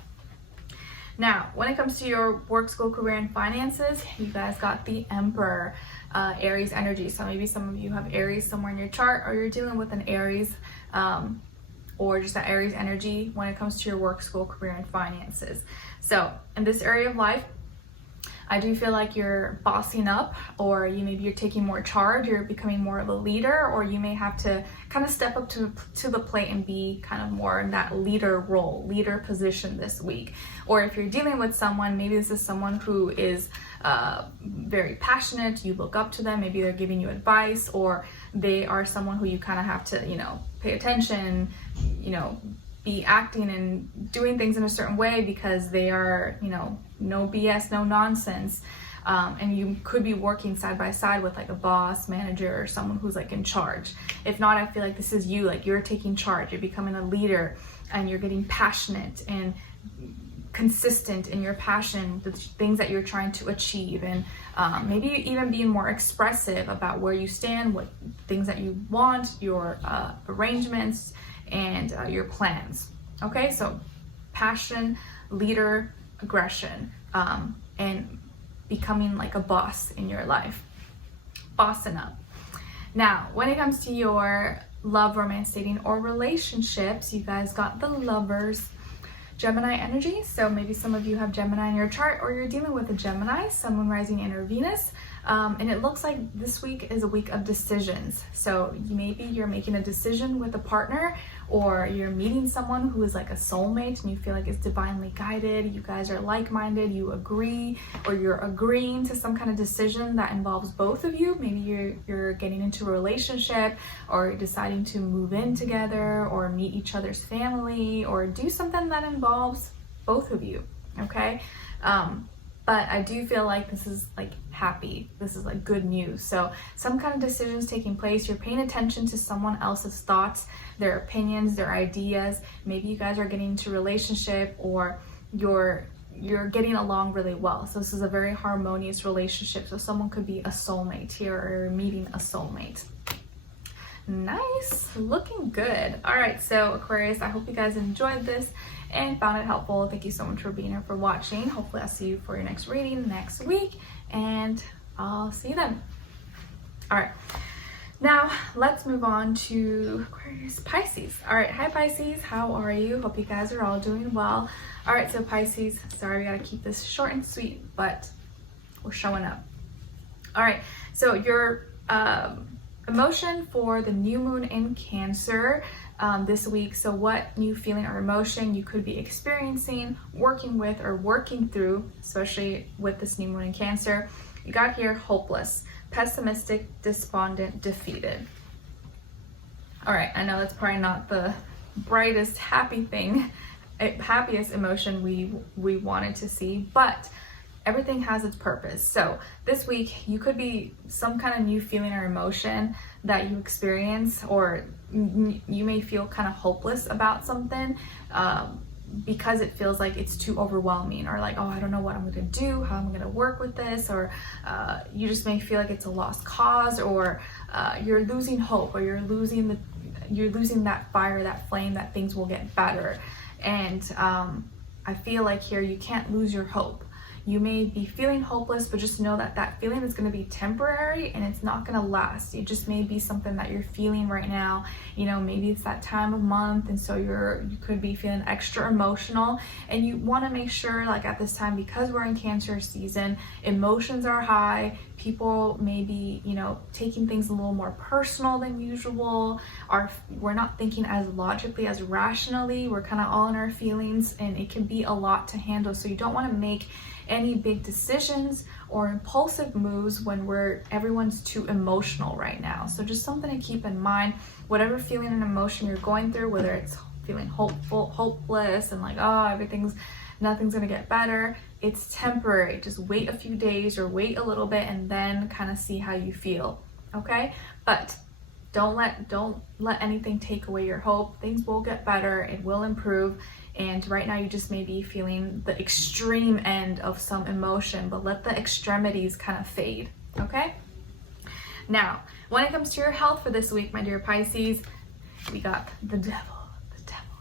Now, when it comes to your work, school, career, and finances, you guys got the Emperor, Aries energy. So maybe some of you have Aries somewhere in your chart, or you're dealing with an Aries, or just that Aries energy when it comes to your work, school, career, and finances. So in this area of life, I do feel like you're bossing up, or maybe you're taking more charge, you're becoming more of a leader, or you may have to kind of step up to the plate and be kind of more in that leader role, leader position this week. Or if you're dealing with someone, maybe this is someone who is very passionate, you look up to them, maybe they're giving you advice, or they are someone who you kind of have to, pay attention, be acting and doing things in a certain way because they are, no BS, no nonsense. And you could be working side by side with like a boss, manager, or someone who's like in charge. If not, I feel like this is you, like you're taking charge, you're becoming a leader, and you're getting passionate and consistent in your passion, the things that you're trying to achieve, and maybe even being more expressive about where you stand, what things that you want, your arrangements, and your plans. Okay, so passion, leader, aggression, and becoming like a boss in your life, bossing up. Now, when it comes to your love, romance, dating, or relationships, you guys got the Lovers, Gemini energy. So maybe some of you have Gemini in your chart, or you're dealing with a Gemini, Sun, Moon, Rising, and or Venus. And it looks like this week is a week of decisions. So maybe you're making a decision with a partner, or you're meeting someone who is like a soulmate and you feel like it's divinely guided. You guys are like-minded, you agree, or you're agreeing to some kind of decision that involves both of you. Maybe you're getting into a relationship, or deciding to move in together, or meet each other's family, or do something that involves both of you, okay? But I do feel like this is like happy. This is like good news. So some kind of decisions taking place. You're paying attention to someone else's thoughts, their opinions, their ideas. Maybe you guys are getting into a relationship, or you're getting along really well. So this is a very harmonious relationship. So someone could be a soulmate here, or you're meeting a soulmate. Nice, looking good. All right, so Aquarius, I hope you guys enjoyed this and found it helpful. Thank you so much for being here, for watching. Hopefully I'll see you for your next reading next week, and I'll see you then. All right, now let's move on to Aquarius, Pisces. All right, hi Pisces, how are you? Hope you guys are all doing well. All right, so Pisces, sorry, we gotta keep this short and sweet, but we're showing up. All right, so your emotion for the new moon in Cancer this week. So what new feeling or emotion you could be experiencing, working with, or working through, especially with this new moon in Cancer. You got here hopeless, pessimistic, despondent, defeated. All right, I know that's probably not the brightest happiest emotion we wanted to see, but everything has its purpose. So this week you could be some kind of new feeling or emotion that you experience, or you may feel kind of hopeless about something because it feels like it's too overwhelming, or like, oh, I don't know what I'm gonna do, how I'm gonna work with this, or you just may feel like it's a lost cause, or you're losing hope, or you're losing that fire, that flame, that things will get better. And I feel like here you can't lose your hope. You may be feeling hopeless, but just know that that feeling is going to be temporary and it's not going to last. It just may be something that you're feeling right now. Maybe it's that time of month, and so you could be feeling extra emotional, and you want to make sure, like at this time, because we're in Cancer season, emotions are high. People may be, taking things a little more personal than usual. We're not thinking as logically, as rationally. We're kind of all in our feelings, and it can be a lot to handle. So you don't want to make any big decisions or impulsive moves when everyone's too emotional right now. So just something to keep in mind. Whatever feeling and emotion you're going through, whether it's feeling hopeless, and like, oh, nothing's gonna get better, it's temporary. Just wait a few days, or wait a little bit, and then kind of see how you feel, okay? But don't let anything take away your hope. Things will get better, it will improve. And right now you just may be feeling the extreme end of some emotion, but let the extremities kind of fade, okay? Now, when it comes to your health for this week, my dear Pisces, we got the devil,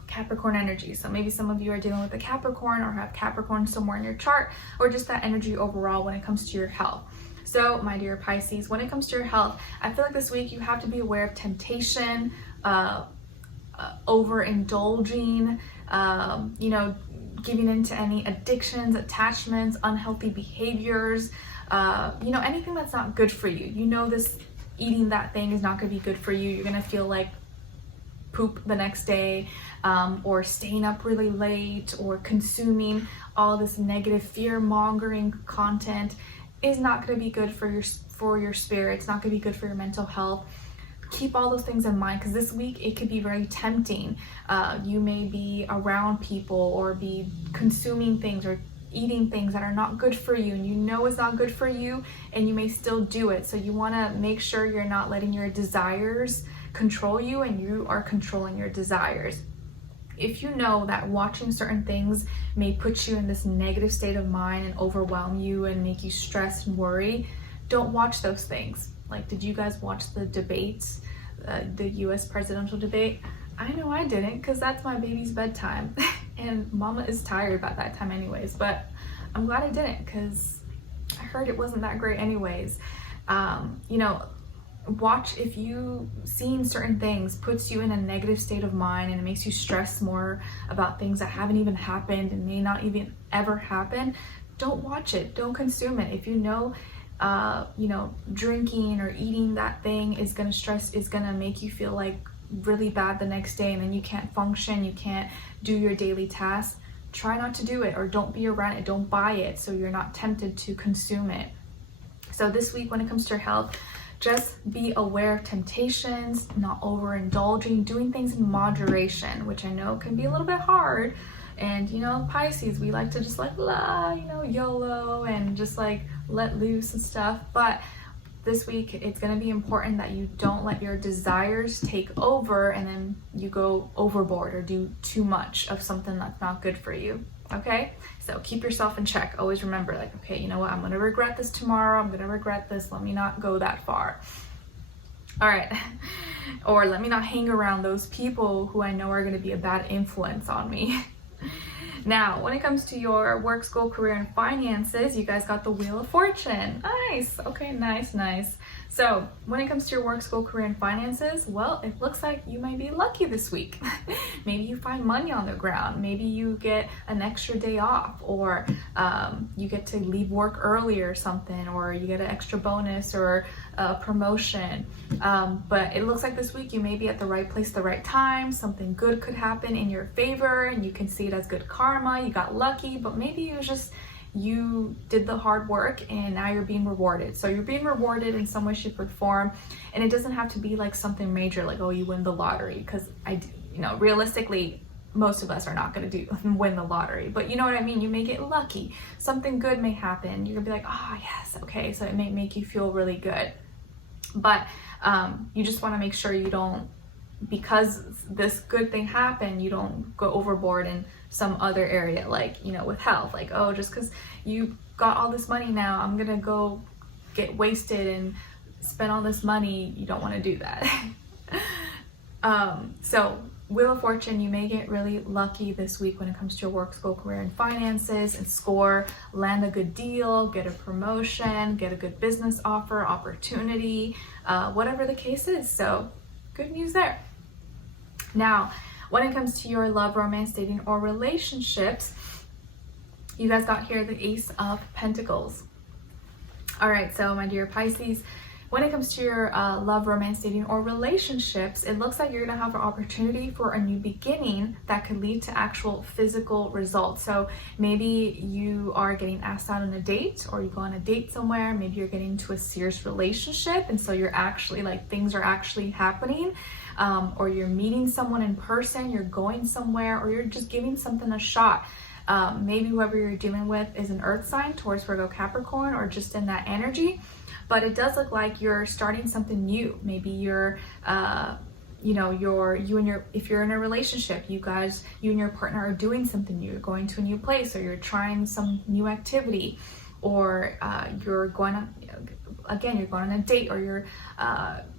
Capricorn energy. So maybe some of you are dealing with the Capricorn or have Capricorn somewhere in your chart, or just that energy overall when it comes to your health. So my dear Pisces, when it comes to your health, I feel like this week you have to be aware of temptation, overindulging, you know, giving into any addictions, attachments, unhealthy behaviors, you know, anything that's not good for you. You know, this eating that thing is not going to be good for you. You're going to feel like poop the next day, or staying up really late, or consuming all this negative fear-mongering content is not going to be good for your spirit. It's not going to be good for your mental health. Keep all those things in mind, because this week it could be very tempting. You may be around people or be consuming things or eating things that are not good for you, and you know it's not good for you, and you may still do it. So you want to make sure you're not letting your desires control you, and you are controlling your desires. If you know that watching certain things may put you in this negative state of mind and overwhelm you and make you stress and worry, don't watch those things. Like, did you guys watch the debates, the US presidential debate? I know I didn't, because that's my baby's bedtime and mama is tired by that time anyways, but I'm glad I didn't, because I heard it wasn't that great anyways. You know, watch, if you seeing certain things puts you in a negative state of mind and it makes you stress more about things that haven't even happened and may not even ever happen, don't watch it, don't consume it. If you know, you know, drinking or eating that thing is gonna make you feel like really bad the next day, and then you can't function, you can't do your daily tasks, try not to do it, or don't be around it, don't buy it, so you're not tempted to consume it. So this week, when it comes to your health, just be aware of temptations, not overindulging, doing things in moderation, which I know can be a little bit hard. And you know, Pisces, we like to just like, you know, YOLO and just like let loose and stuff. But this week, it's going to be important that you don't let your desires take over and then you go overboard or do too much of something that's not good for you. Okay? So keep yourself in check. Always remember, like, okay, you know what? I'm going to regret this tomorrow. I'm going to regret this. Let me not go that far. All right. Or let me not hang around those people who I know are going to be a bad influence on me. Now, when it comes to your work, school, career, and finances, you guys got the Wheel of Fortune. Nice. Okay, nice. So when it comes to your work, school, career, and finances, well, it looks like you might be lucky this week. Maybe you find money on the ground. Maybe you get an extra day off, or you get to leave work early or something, or you get an extra bonus or a promotion. But it looks like this week you may be at the right place at the right time. Something good could happen in your favor and you can see it as good karma. You got lucky, but maybe it was just you did the hard work and now you're being rewarded. So you're being rewarded in some way, shape, or form. And it doesn't have to be like something major, like, oh, you win the lottery. Because you know, realistically, most of us are not going to win the lottery, but you know what I mean? You may get lucky. Something good may happen. You're gonna be like, oh yes, okay. So it may make you feel really good. But you just want to make sure you don't, because this good thing happened, you don't go overboard in some other area, like, you know, with health, like, oh, just because you got all this money now, I'm gonna go get wasted and spend all this money. You don't want to do that. So Wheel of Fortune, you may get really lucky this week when it comes to your work, school, career, and finances, and score, land a good deal, get a promotion, get a good business offer, opportunity, whatever the case is. So good news there. Now, when it comes to your love, romance, dating, or relationships, you guys got here the Ace of Pentacles. All right, so my dear Pisces, when it comes to your love, romance, dating, or relationships, it looks like you're going to have an opportunity for a new beginning that could lead to actual physical results. So maybe you are getting asked out on a date, or you go on a date somewhere. Maybe you're getting into a serious relationship, and so you're actually like, things are actually happening. Or you're meeting someone in person, you're going somewhere, or you're just giving something a shot. Maybe whoever you're dealing with is an earth sign, Taurus, Virgo, Capricorn, or just in that energy. But it does look like you're starting something new. Maybe you're, if you're in a relationship, you and your partner are doing something new. You're going to a new place, or you're trying some new activity, or you're going on a date, or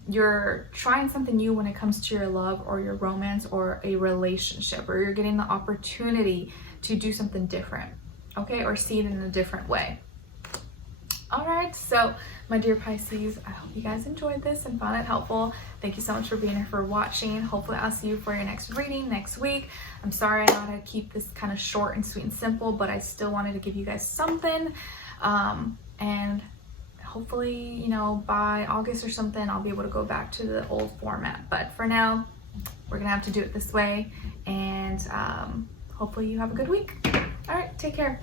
you're trying something new when it comes to your love or your romance or a relationship, or you're getting the opportunity to do something different, okay, or see it in a different way. All right, so my dear Pisces, I hope you guys enjoyed this and found it helpful. Thank you so much for being here, for watching. Hopefully I'll see you for your next reading next week. I'm sorry I gotta keep this kind of short and sweet and simple, but I still wanted to give you guys something. And hopefully, by August or something, I'll be able to go back to the old format. But for now, we're gonna have to do it this way. And hopefully you have a good week. All right, take care.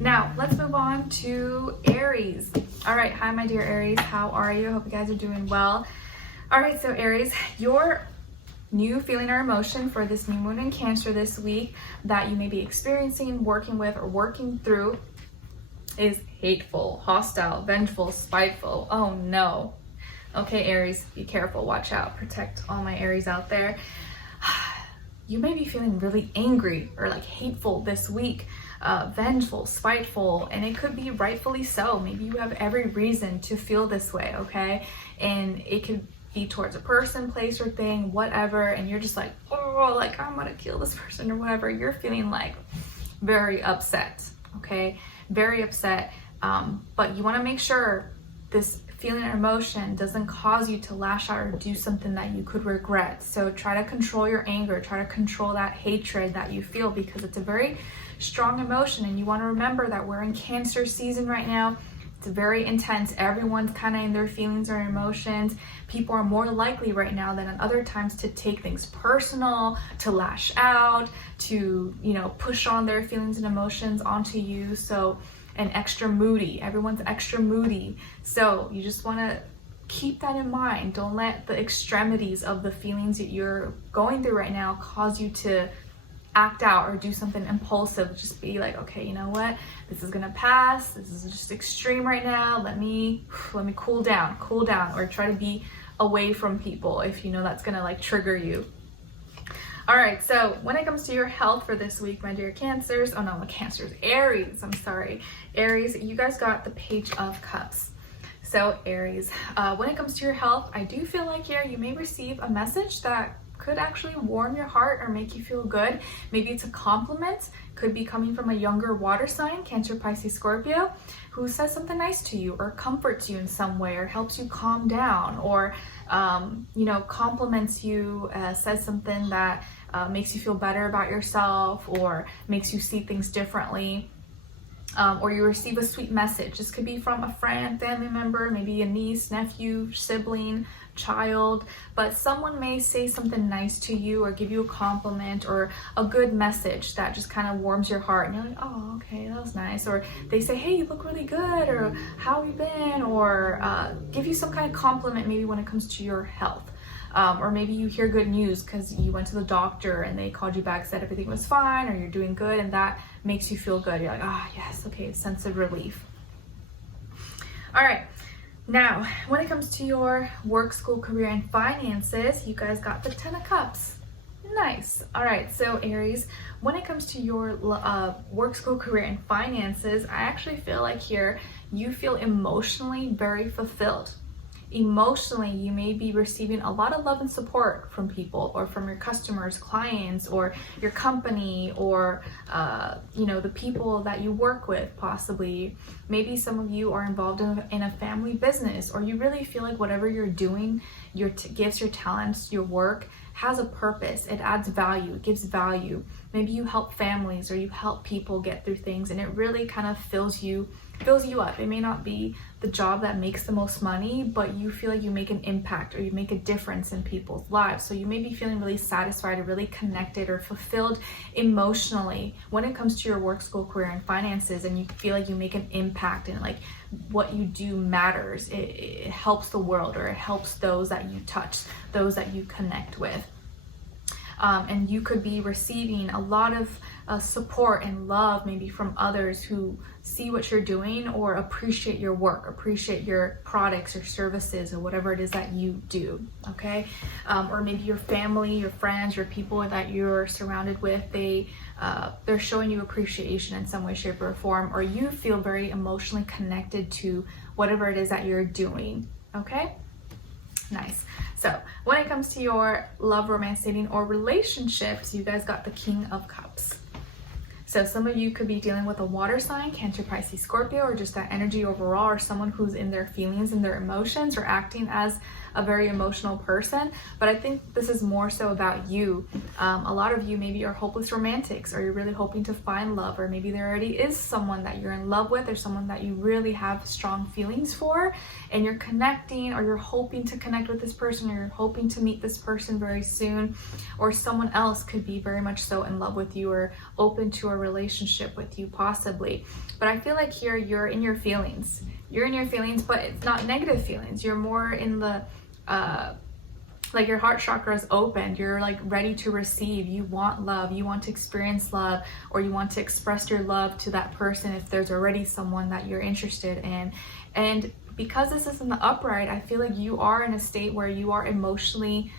Now, let's move on to Aries. All right, hi, my dear Aries. How are you? I hope you guys are doing well. All right, so Aries, your new feeling or emotion for this new moon in Cancer this week that you may be experiencing, working with, or working through is hateful, hostile, vengeful, spiteful. Oh no. Okay, Aries, be careful, watch out, protect all my Aries out there. You may be feeling really angry or like hateful this week. Vengeful, spiteful, and it could be rightfully so. Maybe you have every reason to feel this way, okay? And it could be towards a person, place, or thing, whatever, and you're just like, oh, like I'm gonna kill this person or whatever. You're feeling like very upset, okay? Very upset, but you want to make sure this feeling or emotion doesn't cause you to lash out or do something that you could regret. So try to control your anger, try to control that hatred that you feel, because it's a very strong emotion, and you want to remember that we're in Cancer season right now. It's very intense. Everyone's kind of in their feelings or emotions. People are more likely right now than at other times to take things personal, to lash out, to, push on their feelings and emotions onto you. So, and extra moody. Everyone's extra moody. So you just want to keep that in mind. Don't let the extremities of the feelings that you're going through right now cause you to act out or do something impulsive. Just be like, okay, you know what? This is gonna pass. This is just extreme right now. Let me cool down, or try to be away from people if you know that's gonna like trigger you. All right, so when it comes to your health for this week, my dear Cancers, Aries, I'm sorry. Aries, you guys got the Page of Cups. So Aries, when it comes to your health, I do feel like here you may receive a message that could actually warm your heart or make you feel good. Maybe it's a compliment, could be coming from a younger water sign, Cancer, Pisces, Scorpio, who says something nice to you or comforts you in some way or helps you calm down, or compliments you, says something that makes you feel better about yourself or makes you see things differently. Or you receive a sweet message. This could be from a friend, family member, maybe a niece, nephew, sibling, child, but someone may say something nice to you or give you a compliment or a good message that just kind of warms your heart, and you're like, oh, okay, that was nice. Or they say, hey, you look really good, or how have you been, or give you some kind of compliment maybe when it comes to your health. Or maybe you hear good news because you went to the doctor and they called you back, said everything was fine, or you're doing good, and that makes you feel good. You're like, ah, yes, okay, sense of relief. All right, now when it comes to your work, school, career, and finances, you guys got the 10 of Cups. Nice. All right, so Aries, when it comes to your work, school, career, and finances, I actually feel like here you feel emotionally very fulfilled. Emotionally, you may be receiving a lot of love and support from people, or from your customers, clients, or your company, or the people that you work with, possibly. Maybe some of you are involved in a family business, or you really feel like whatever you're doing, your gifts, your talents, your work has a purpose. It adds value, it gives value. Maybe you help families or you help people get through things, and it really kind of fills you up. It may not be the job that makes the most money, but you feel like you make an impact or you make a difference in people's lives. So you may be feeling really satisfied or really connected or fulfilled emotionally when it comes to your work, school, career, and finances, and you feel like you make an impact and like what you do matters. It helps the world, or it helps those that you touch, those that you connect with. and you could be receiving a lot of support and love maybe from others who see what you're doing or appreciate your work, appreciate your products or services or whatever it is that you do, okay? Or maybe your family, your friends, your people that you're surrounded with, they're showing you appreciation in some way, shape, or form, or you feel very emotionally connected to whatever it is that you're doing, okay? Nice. So when it comes to your love, romance, dating, or relationships, you guys got the King of Cups. So some of you could be dealing with a water sign, Cancer, Pisces, Scorpio, or just that energy overall, or someone who's in their feelings and their emotions or acting as a very emotional person. But I think this is more so about you. A lot of you maybe are hopeless romantics, or you're really hoping to find love, or maybe there already is someone that you're in love with, or someone that you really have strong feelings for, and you're connecting, or you're hoping to connect with this person, or you're hoping to meet this person very soon, or someone else could be very much so in love with you or open to a relationship with you possibly. But I feel like here you're in your feelings. You're in your feelings, but it's not negative feelings. You're more in the like your heart chakra is open. You're like ready to receive. You want love. You want to experience love, or you want to express your love to that person if there's already someone that you're interested in. And because this is in the upright, I feel like you are in a state where you are emotionally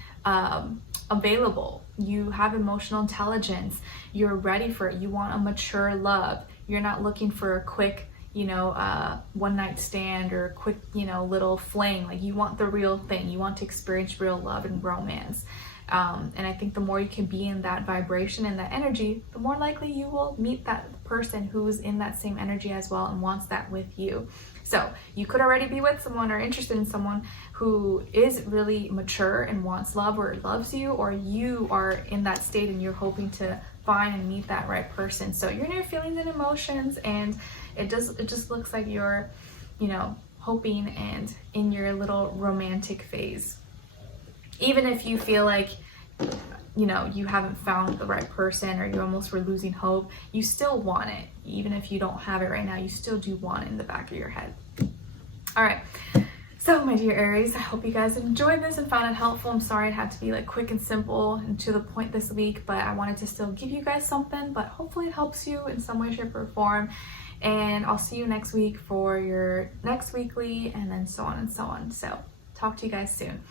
available. You have emotional intelligence. You're ready for it. You want a mature love. You're not looking for a quick, one night stand or a quick, little fling. Like, you want the real thing. You want to experience real love and romance. And I think the more you can be in that vibration and that energy, the more likely you will meet that person who's in that same energy as well and wants that with you. So you could already be with someone or interested in someone who is really mature and wants love or loves you, or you are in that state and you're hoping to find and meet that right person. So you're in your feelings and emotions, and it just looks like you're, hoping and in your little romantic phase. Even if you feel like, you haven't found the right person, or you almost were losing hope, you still want it. Even if you don't have it right now, you still do want it in the back of your head. All right. So my dear Aries, I hope you guys enjoyed this and found it helpful. I'm sorry it had to be like quick and simple and to the point this week, but I wanted to still give you guys something, but hopefully it helps you in some way, shape, or form. And I'll see you next week for your next weekly, and then so on and so on. So talk to you guys soon.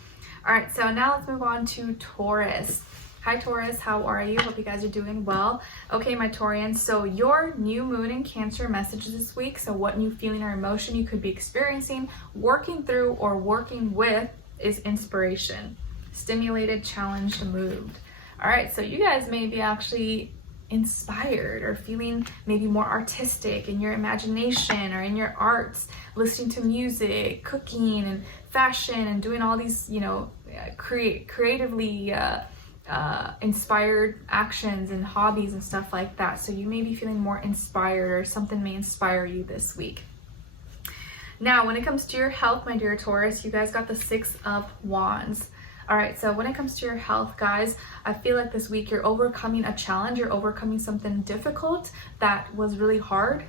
All right, so now let's move on to Taurus. Hi Taurus, how are you? Hope you guys are doing well. Okay, my Taurians, so your new moon in Cancer messages this week. So what new feeling or emotion you could be experiencing, working through, or working with is inspiration, stimulated, challenged, moved. All right, so you guys may be actually inspired or feeling maybe more artistic in your imagination or in your arts, listening to music, cooking and fashion, and doing all these, creatively inspired actions and hobbies and stuff like that. So you may be feeling more inspired, or something may inspire you this week. Now, when it comes to your health, my dear Taurus, you guys got the 6 of Wands. All right, so when it comes to your health, guys, I feel like this week you're overcoming a challenge, you're overcoming something difficult that was really hard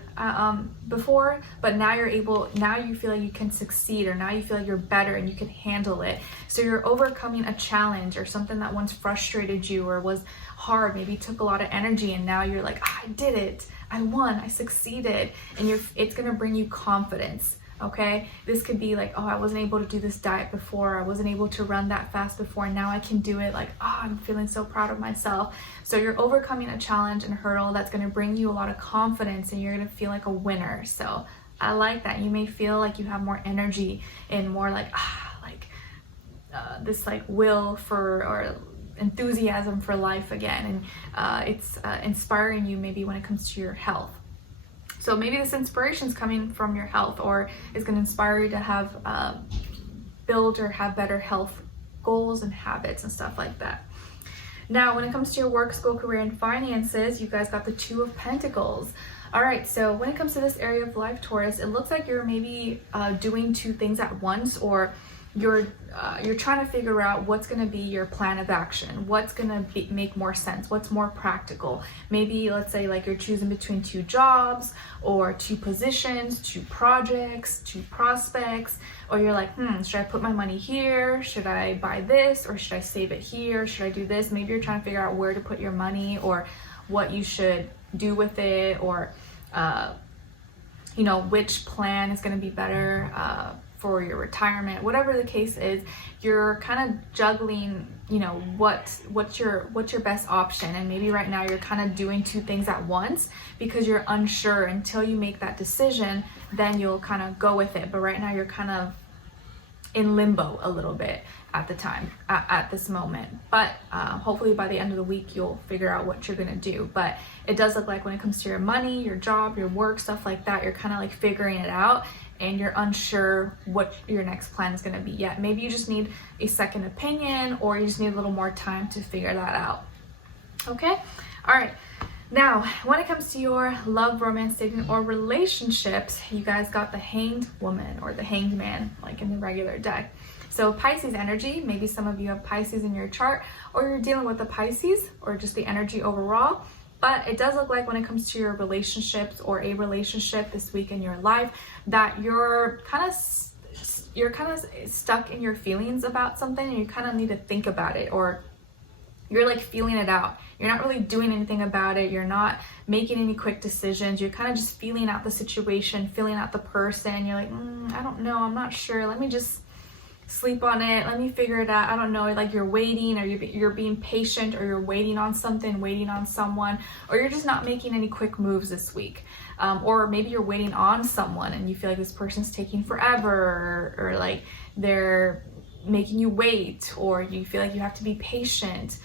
before, but now you feel like you can succeed, or now you feel like you're better and you can handle it. So you're overcoming a challenge or something that once frustrated you or was hard, maybe took a lot of energy, and now you're like, I did it, I won, I succeeded, and it's gonna bring you confidence. Okay, this could be like, I wasn't able to do this diet before, I wasn't able to run that fast before, and now I can do it. Like, I'm feeling so proud of myself. So you're overcoming a challenge and hurdle that's going to bring you a lot of confidence, and you're going to feel like a winner. So I like that. You may feel like you have more energy and more this like will for, or enthusiasm for life again, and it's inspiring you maybe when it comes to your health. So maybe this inspiration is coming from your health, or is going to inspire you to have build or have better health goals and habits and stuff like that. Now, when it comes to your work, school, career, and finances, you guys got the 2 of Pentacles. All right, so when it comes to this area of life, Taurus, it looks like you're maybe doing two things at once, or you're trying to figure out what's going to be your plan of action, what's going to make more sense, what's more practical. Maybe let's say like you're choosing between two jobs or two positions, two projects, two prospects, or you're like, should I put my money here? Should I buy this? Or should I save it here? Should I do this? Maybe you're trying to figure out where to put your money or what you should do with it, or which plan is going to be better for your retirement. Whatever the case is, you're kind of juggling, what's your best option. And maybe right now you're kind of doing two things at once because you're unsure. Until you make that decision, then you'll kind of go with it. But right now you're kind of in limbo a little bit at this moment. But hopefully by the end of the week you'll figure out what you're gonna do. But it does look like when it comes to your money, your job, your work, stuff like that, you're kind of like figuring it out and you're unsure what your next plan is going to be yet. Maybe you just need a second opinion, or you just need a little more time to figure that out. Okay? All right. Now, when it comes to your love, romance, dating, or relationships, you guys got the Hanged Woman or the Hanged Man, like in the regular deck. So Pisces energy, maybe some of you have Pisces in your chart, or you're dealing with the Pisces, or just the energy overall. But it does look like when it comes to your relationships or a relationship this week in your life, that you're kind of stuck in your feelings about something, and you kind of need to think about it, or you're like feeling it out. You're not really doing anything about it. You're not making any quick decisions. You're kind of just feeling out the situation, feeling out the person. You're like, I don't know. I'm not sure. Let me just sleep on it. Let me figure it out. I don't know. Like you're waiting, or you're being patient, or you're waiting on something, waiting on someone, or you're just not making any quick moves this week. Or maybe you're waiting on someone and you feel like this person's taking forever, or like they're making you wait, or you feel like you have to be patient.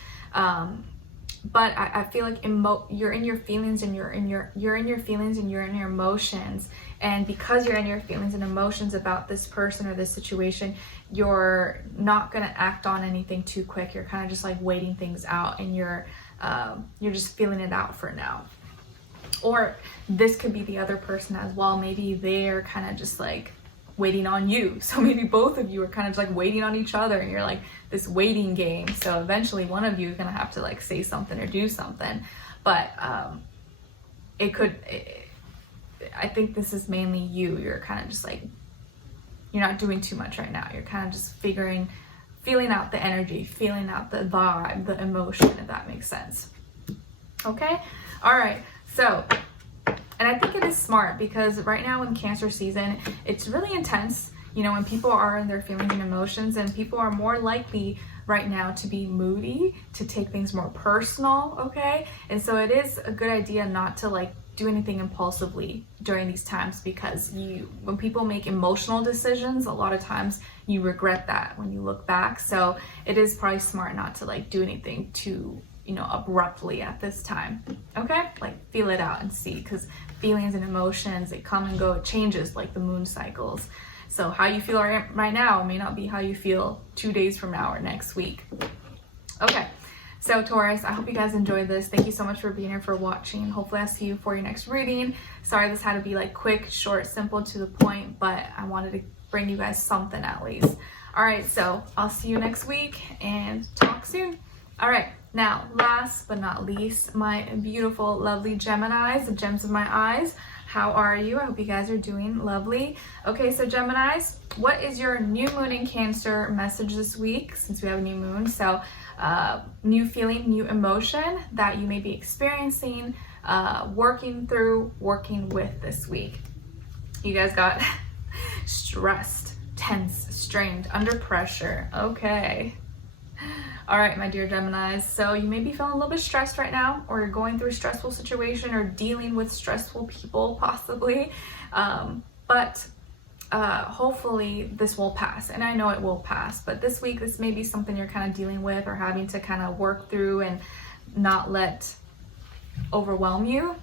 But I feel like you're in your feelings, and you're in your feelings, and you're in your emotions. And because you're in your feelings and emotions about this person or this situation, you're not gonna act on anything too quick. You're kind of just like waiting things out, and you're just feeling it out for now. Or this could be the other person as well. Maybe they're kind of just like waiting on you. So maybe both of you are kind of just like waiting on each other, and you're like this waiting game. So eventually one of you is gonna have to like say something or do something. But I think this is mainly you. You're kind of just like, you're not doing too much right now. You're kind of just feeling out the energy, feeling out the vibe, the emotion, if that makes sense. Okay? All right. So, and I think it is smart, because right now in Cancer season, it's really intense, when people are in their feelings and emotions, and people are more likely right now to be moody, to take things more personal, okay? And so it is a good idea not to like do anything impulsively during these times, because when people make emotional decisions, a lot of times you regret that when you look back. So it is probably smart not to like do anything too abruptly at this time. Okay? Like feel it out and see, because feelings and emotions, they come and go. It changes like the moon cycles. So how you feel right now may not be how you feel 2 days from now or next week. Okay. So Taurus, I hope you guys enjoyed this. Thank you so much for being here, for watching. Hopefully I'll see you for your next reading. Sorry this had to be like quick, short, simple, to the point, but I wanted to bring you guys something at least. All right, so I'll see you next week and talk soon. All right, now last but not least, my beautiful, lovely Geminis, the gems of my eyes. How are you? I hope you guys are doing lovely. Okay, so Geminis, what is your new moon in Cancer message this week, since we have a new moon? So new feeling, new emotion that you may be experiencing, working with this week. You guys got stressed, tense, strained, under pressure. Okay. All right, my dear Geminis. So you may be feeling a little bit stressed right now, or you're going through a stressful situation, or dealing with stressful people possibly. But hopefully this will pass, and I know it will pass. But this week, this may be something you're kind of dealing with, or having to kind of work through and not let overwhelm you.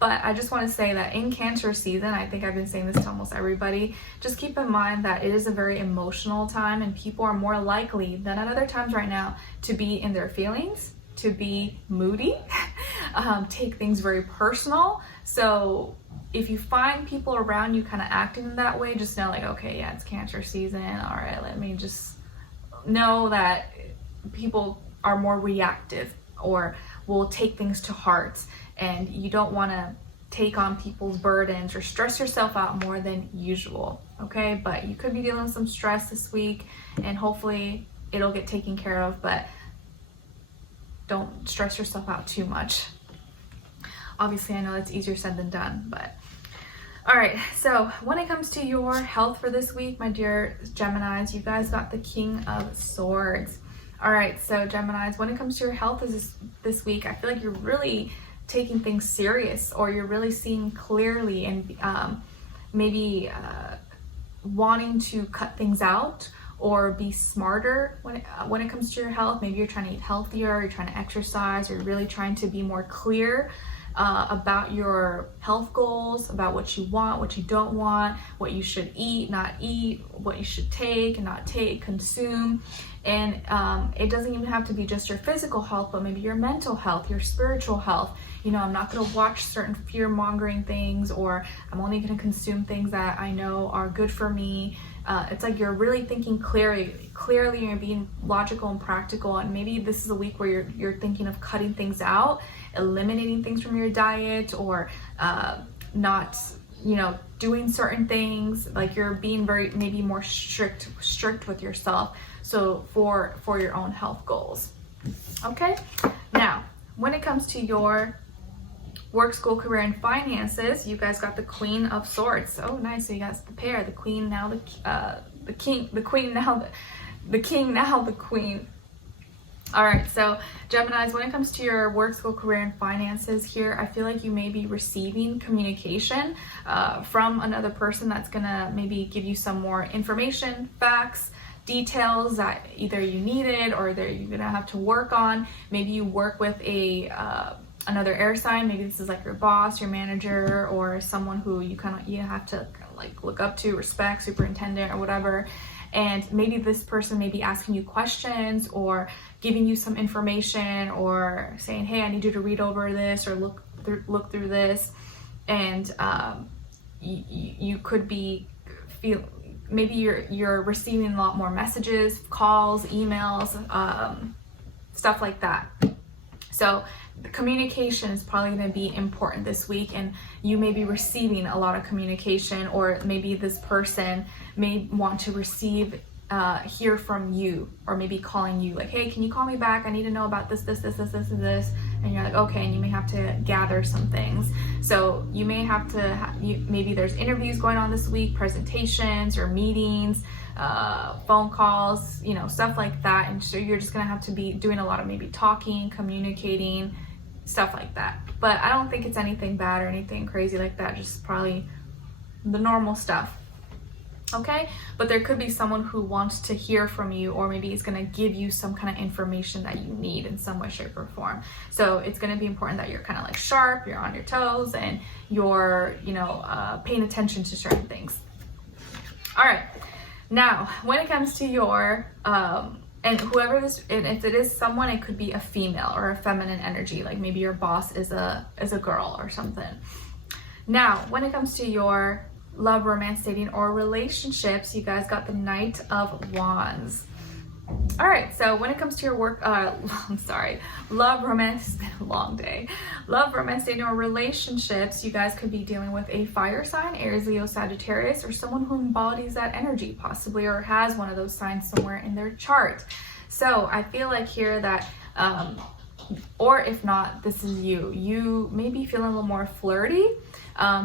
But I just want to say that in Cancer season, I think I've been saying this to almost everybody, just keep in mind that it is a very emotional time, and people are more likely than at other times right now to be in their feelings, to be moody, take things very personal. So if you find people around you kind of acting in that way, just know like, okay, yeah, it's Cancer season. All right, let me just know that people are more reactive or will take things to heart, and you don't want to take on people's burdens or stress yourself out more than usual, okay? But you could be dealing with some stress this week, and hopefully it'll get taken care of, but don't stress yourself out too much. Obviously, I know it's easier said than done, but all right. So when it comes to your health for this week, my dear Geminis, you guys got the King of Swords. All right, so Geminis, when it comes to your health this week, I feel like you're really taking things serious, or you're really seeing clearly, and maybe wanting to cut things out or be smarter when it comes to your health. Maybe you're trying to eat healthier, you're trying to exercise, you're really trying to be more clear about your health goals, about what you want, what you don't want, what you should eat, not eat, what you should take and not take, consume. And it doesn't even have to be just your physical health, but maybe your mental health, your spiritual health. You know, I'm not going to watch certain fear-mongering things, or I'm only going to consume things that I know are good for me. It's like you're really thinking clearly, you're being logical and practical, and maybe this is a week where you're thinking of cutting things out, eliminating things from your diet, or not, you know, doing certain things. Like you're being very, maybe more strict with yourself, so for your own health goals. Okay, now when it comes to your work, school, career, and finances, you guys got the Queen of Swords. Oh, nice. So you got the pair, the Queen, now the King, the Queen, now the King, now the Queen. All right, so Geminis, when it comes to your work, school, career, and finances here, I feel like you may be receiving communication from another person that's gonna maybe give you some more information, facts, details that either you needed or that you're gonna have to work on. Maybe you work with another air sign. Maybe this is like your boss, your manager, or someone who you have to like look up to, respect, superintendent or whatever. And maybe this person may be asking you questions or giving you some information, or saying, hey, I need you to read over this or look through this. And you could be maybe you're receiving a lot more messages, calls, emails, stuff like that. So the communication is probably going to be important this week, and you may be receiving a lot of communication, or maybe this person may want to hear from you, or maybe calling you like, hey, can you call me back? I need to know about this, and this. And you're like, okay, and you may have to gather some things. So you may have to, maybe there's interviews going on this week, presentations or meetings, phone calls, you know, stuff like that. And so you're just gonna have to be doing a lot of maybe talking, communicating, stuff like that. But I don't think it's anything bad or anything crazy like that, just probably the normal stuff. Okay, but there could be someone who wants to hear from you, or maybe is going to give you some kind of information that you need in some way, shape, or form. So it's going to be important that you're kind of like sharp, you're on your toes, and you're, you know, paying attention to certain things. All right, now when it comes to your and whoever this, and if it is someone, it could be a female or a feminine energy, like maybe your boss is a girl or something. Now when it comes to your love, romance, dating, or relationships, you guys got the Knight of Wands. All right, so when it comes to your work, love, romance, it's been a long day. Love, romance, dating, or relationships, you guys could be dealing with a fire sign, Aries, Leo, Sagittarius, or someone who embodies that energy possibly, or has one of those signs somewhere in their chart. So I feel like here that, or if not, this is you may be feeling a little more flirty.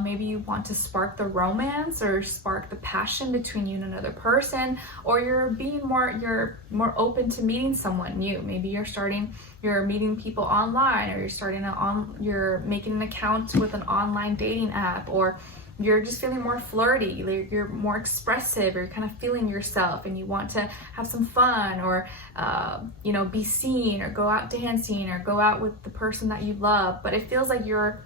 Maybe you want to spark the romance or spark the passion between you and another person, or you're more open to meeting someone new. Maybe you're meeting people online, or you're making an account with an online dating app, or you're just feeling more flirty, you're more expressive, or you're kind of feeling yourself and you want to have some fun, or you know, be seen, or go out dancing, or go out with the person that you love. But it feels like you're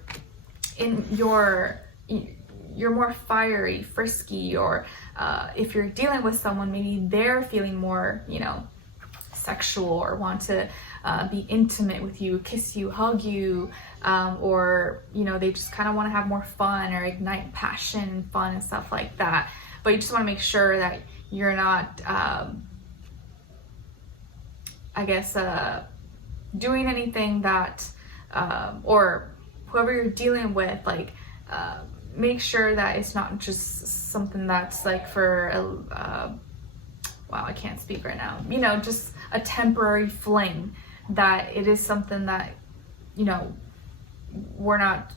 more fiery, frisky, or if you're dealing with someone, maybe they're feeling more, you know, sexual or want to be intimate with you, kiss you, hug you, or, you know, they just kind of want to have more fun or ignite passion and fun and stuff like that. But you just want to make sure that you're not, I guess, doing anything that, or whoever you're dealing with, like, make sure that it's not just something that's like for wow, I can't speak right now, you know, just a temporary fling, that it is something that, you know, we're not,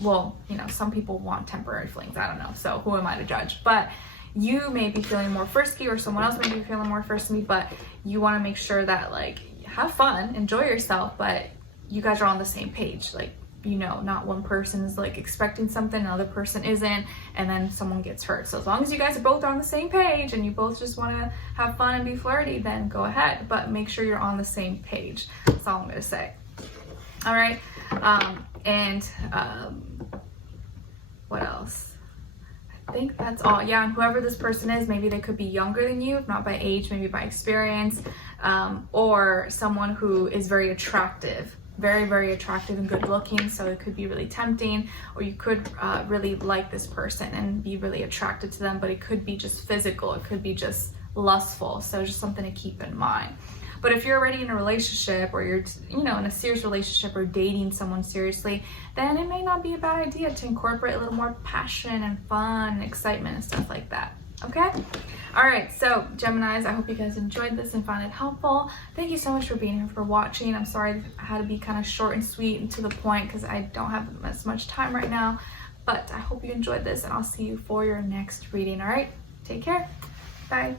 well, you know, some people want temporary flings, I don't know, so who am I to judge? But you may be feeling more frisky, or someone else may be feeling more frisky, but you want to make sure that, like, have fun, enjoy yourself, but you guys are on the same page. Like, you know, not one person is like expecting something, another person isn't, and then someone gets hurt. So as long as you guys are both on the same page and you both just want to have fun and be flirty, then go ahead, but make sure you're on the same page. That's all I'm going to say. All right. What else? I think that's all. Yeah, and whoever this person is, maybe they could be younger than you, if not by age, maybe by experience, or someone who is very attractive, very, very attractive and good looking. So it could be really tempting, or you could really like this person and be really attracted to them, but it could be just physical, it could be just lustful. So just something to keep in mind. But if you're already in a relationship, or you're, you know, in a serious relationship or dating someone seriously, then it may not be a bad idea to incorporate a little more passion and fun and excitement and stuff like that. Okay? All right, so Geminis, I hope you guys enjoyed this and found it helpful. Thank you so much for being here, for watching. I'm sorry I had to be kind of short and sweet and to the point because I don't have as much time right now, but I hope you enjoyed this, and I'll see you for your next reading. All right, take care. Bye.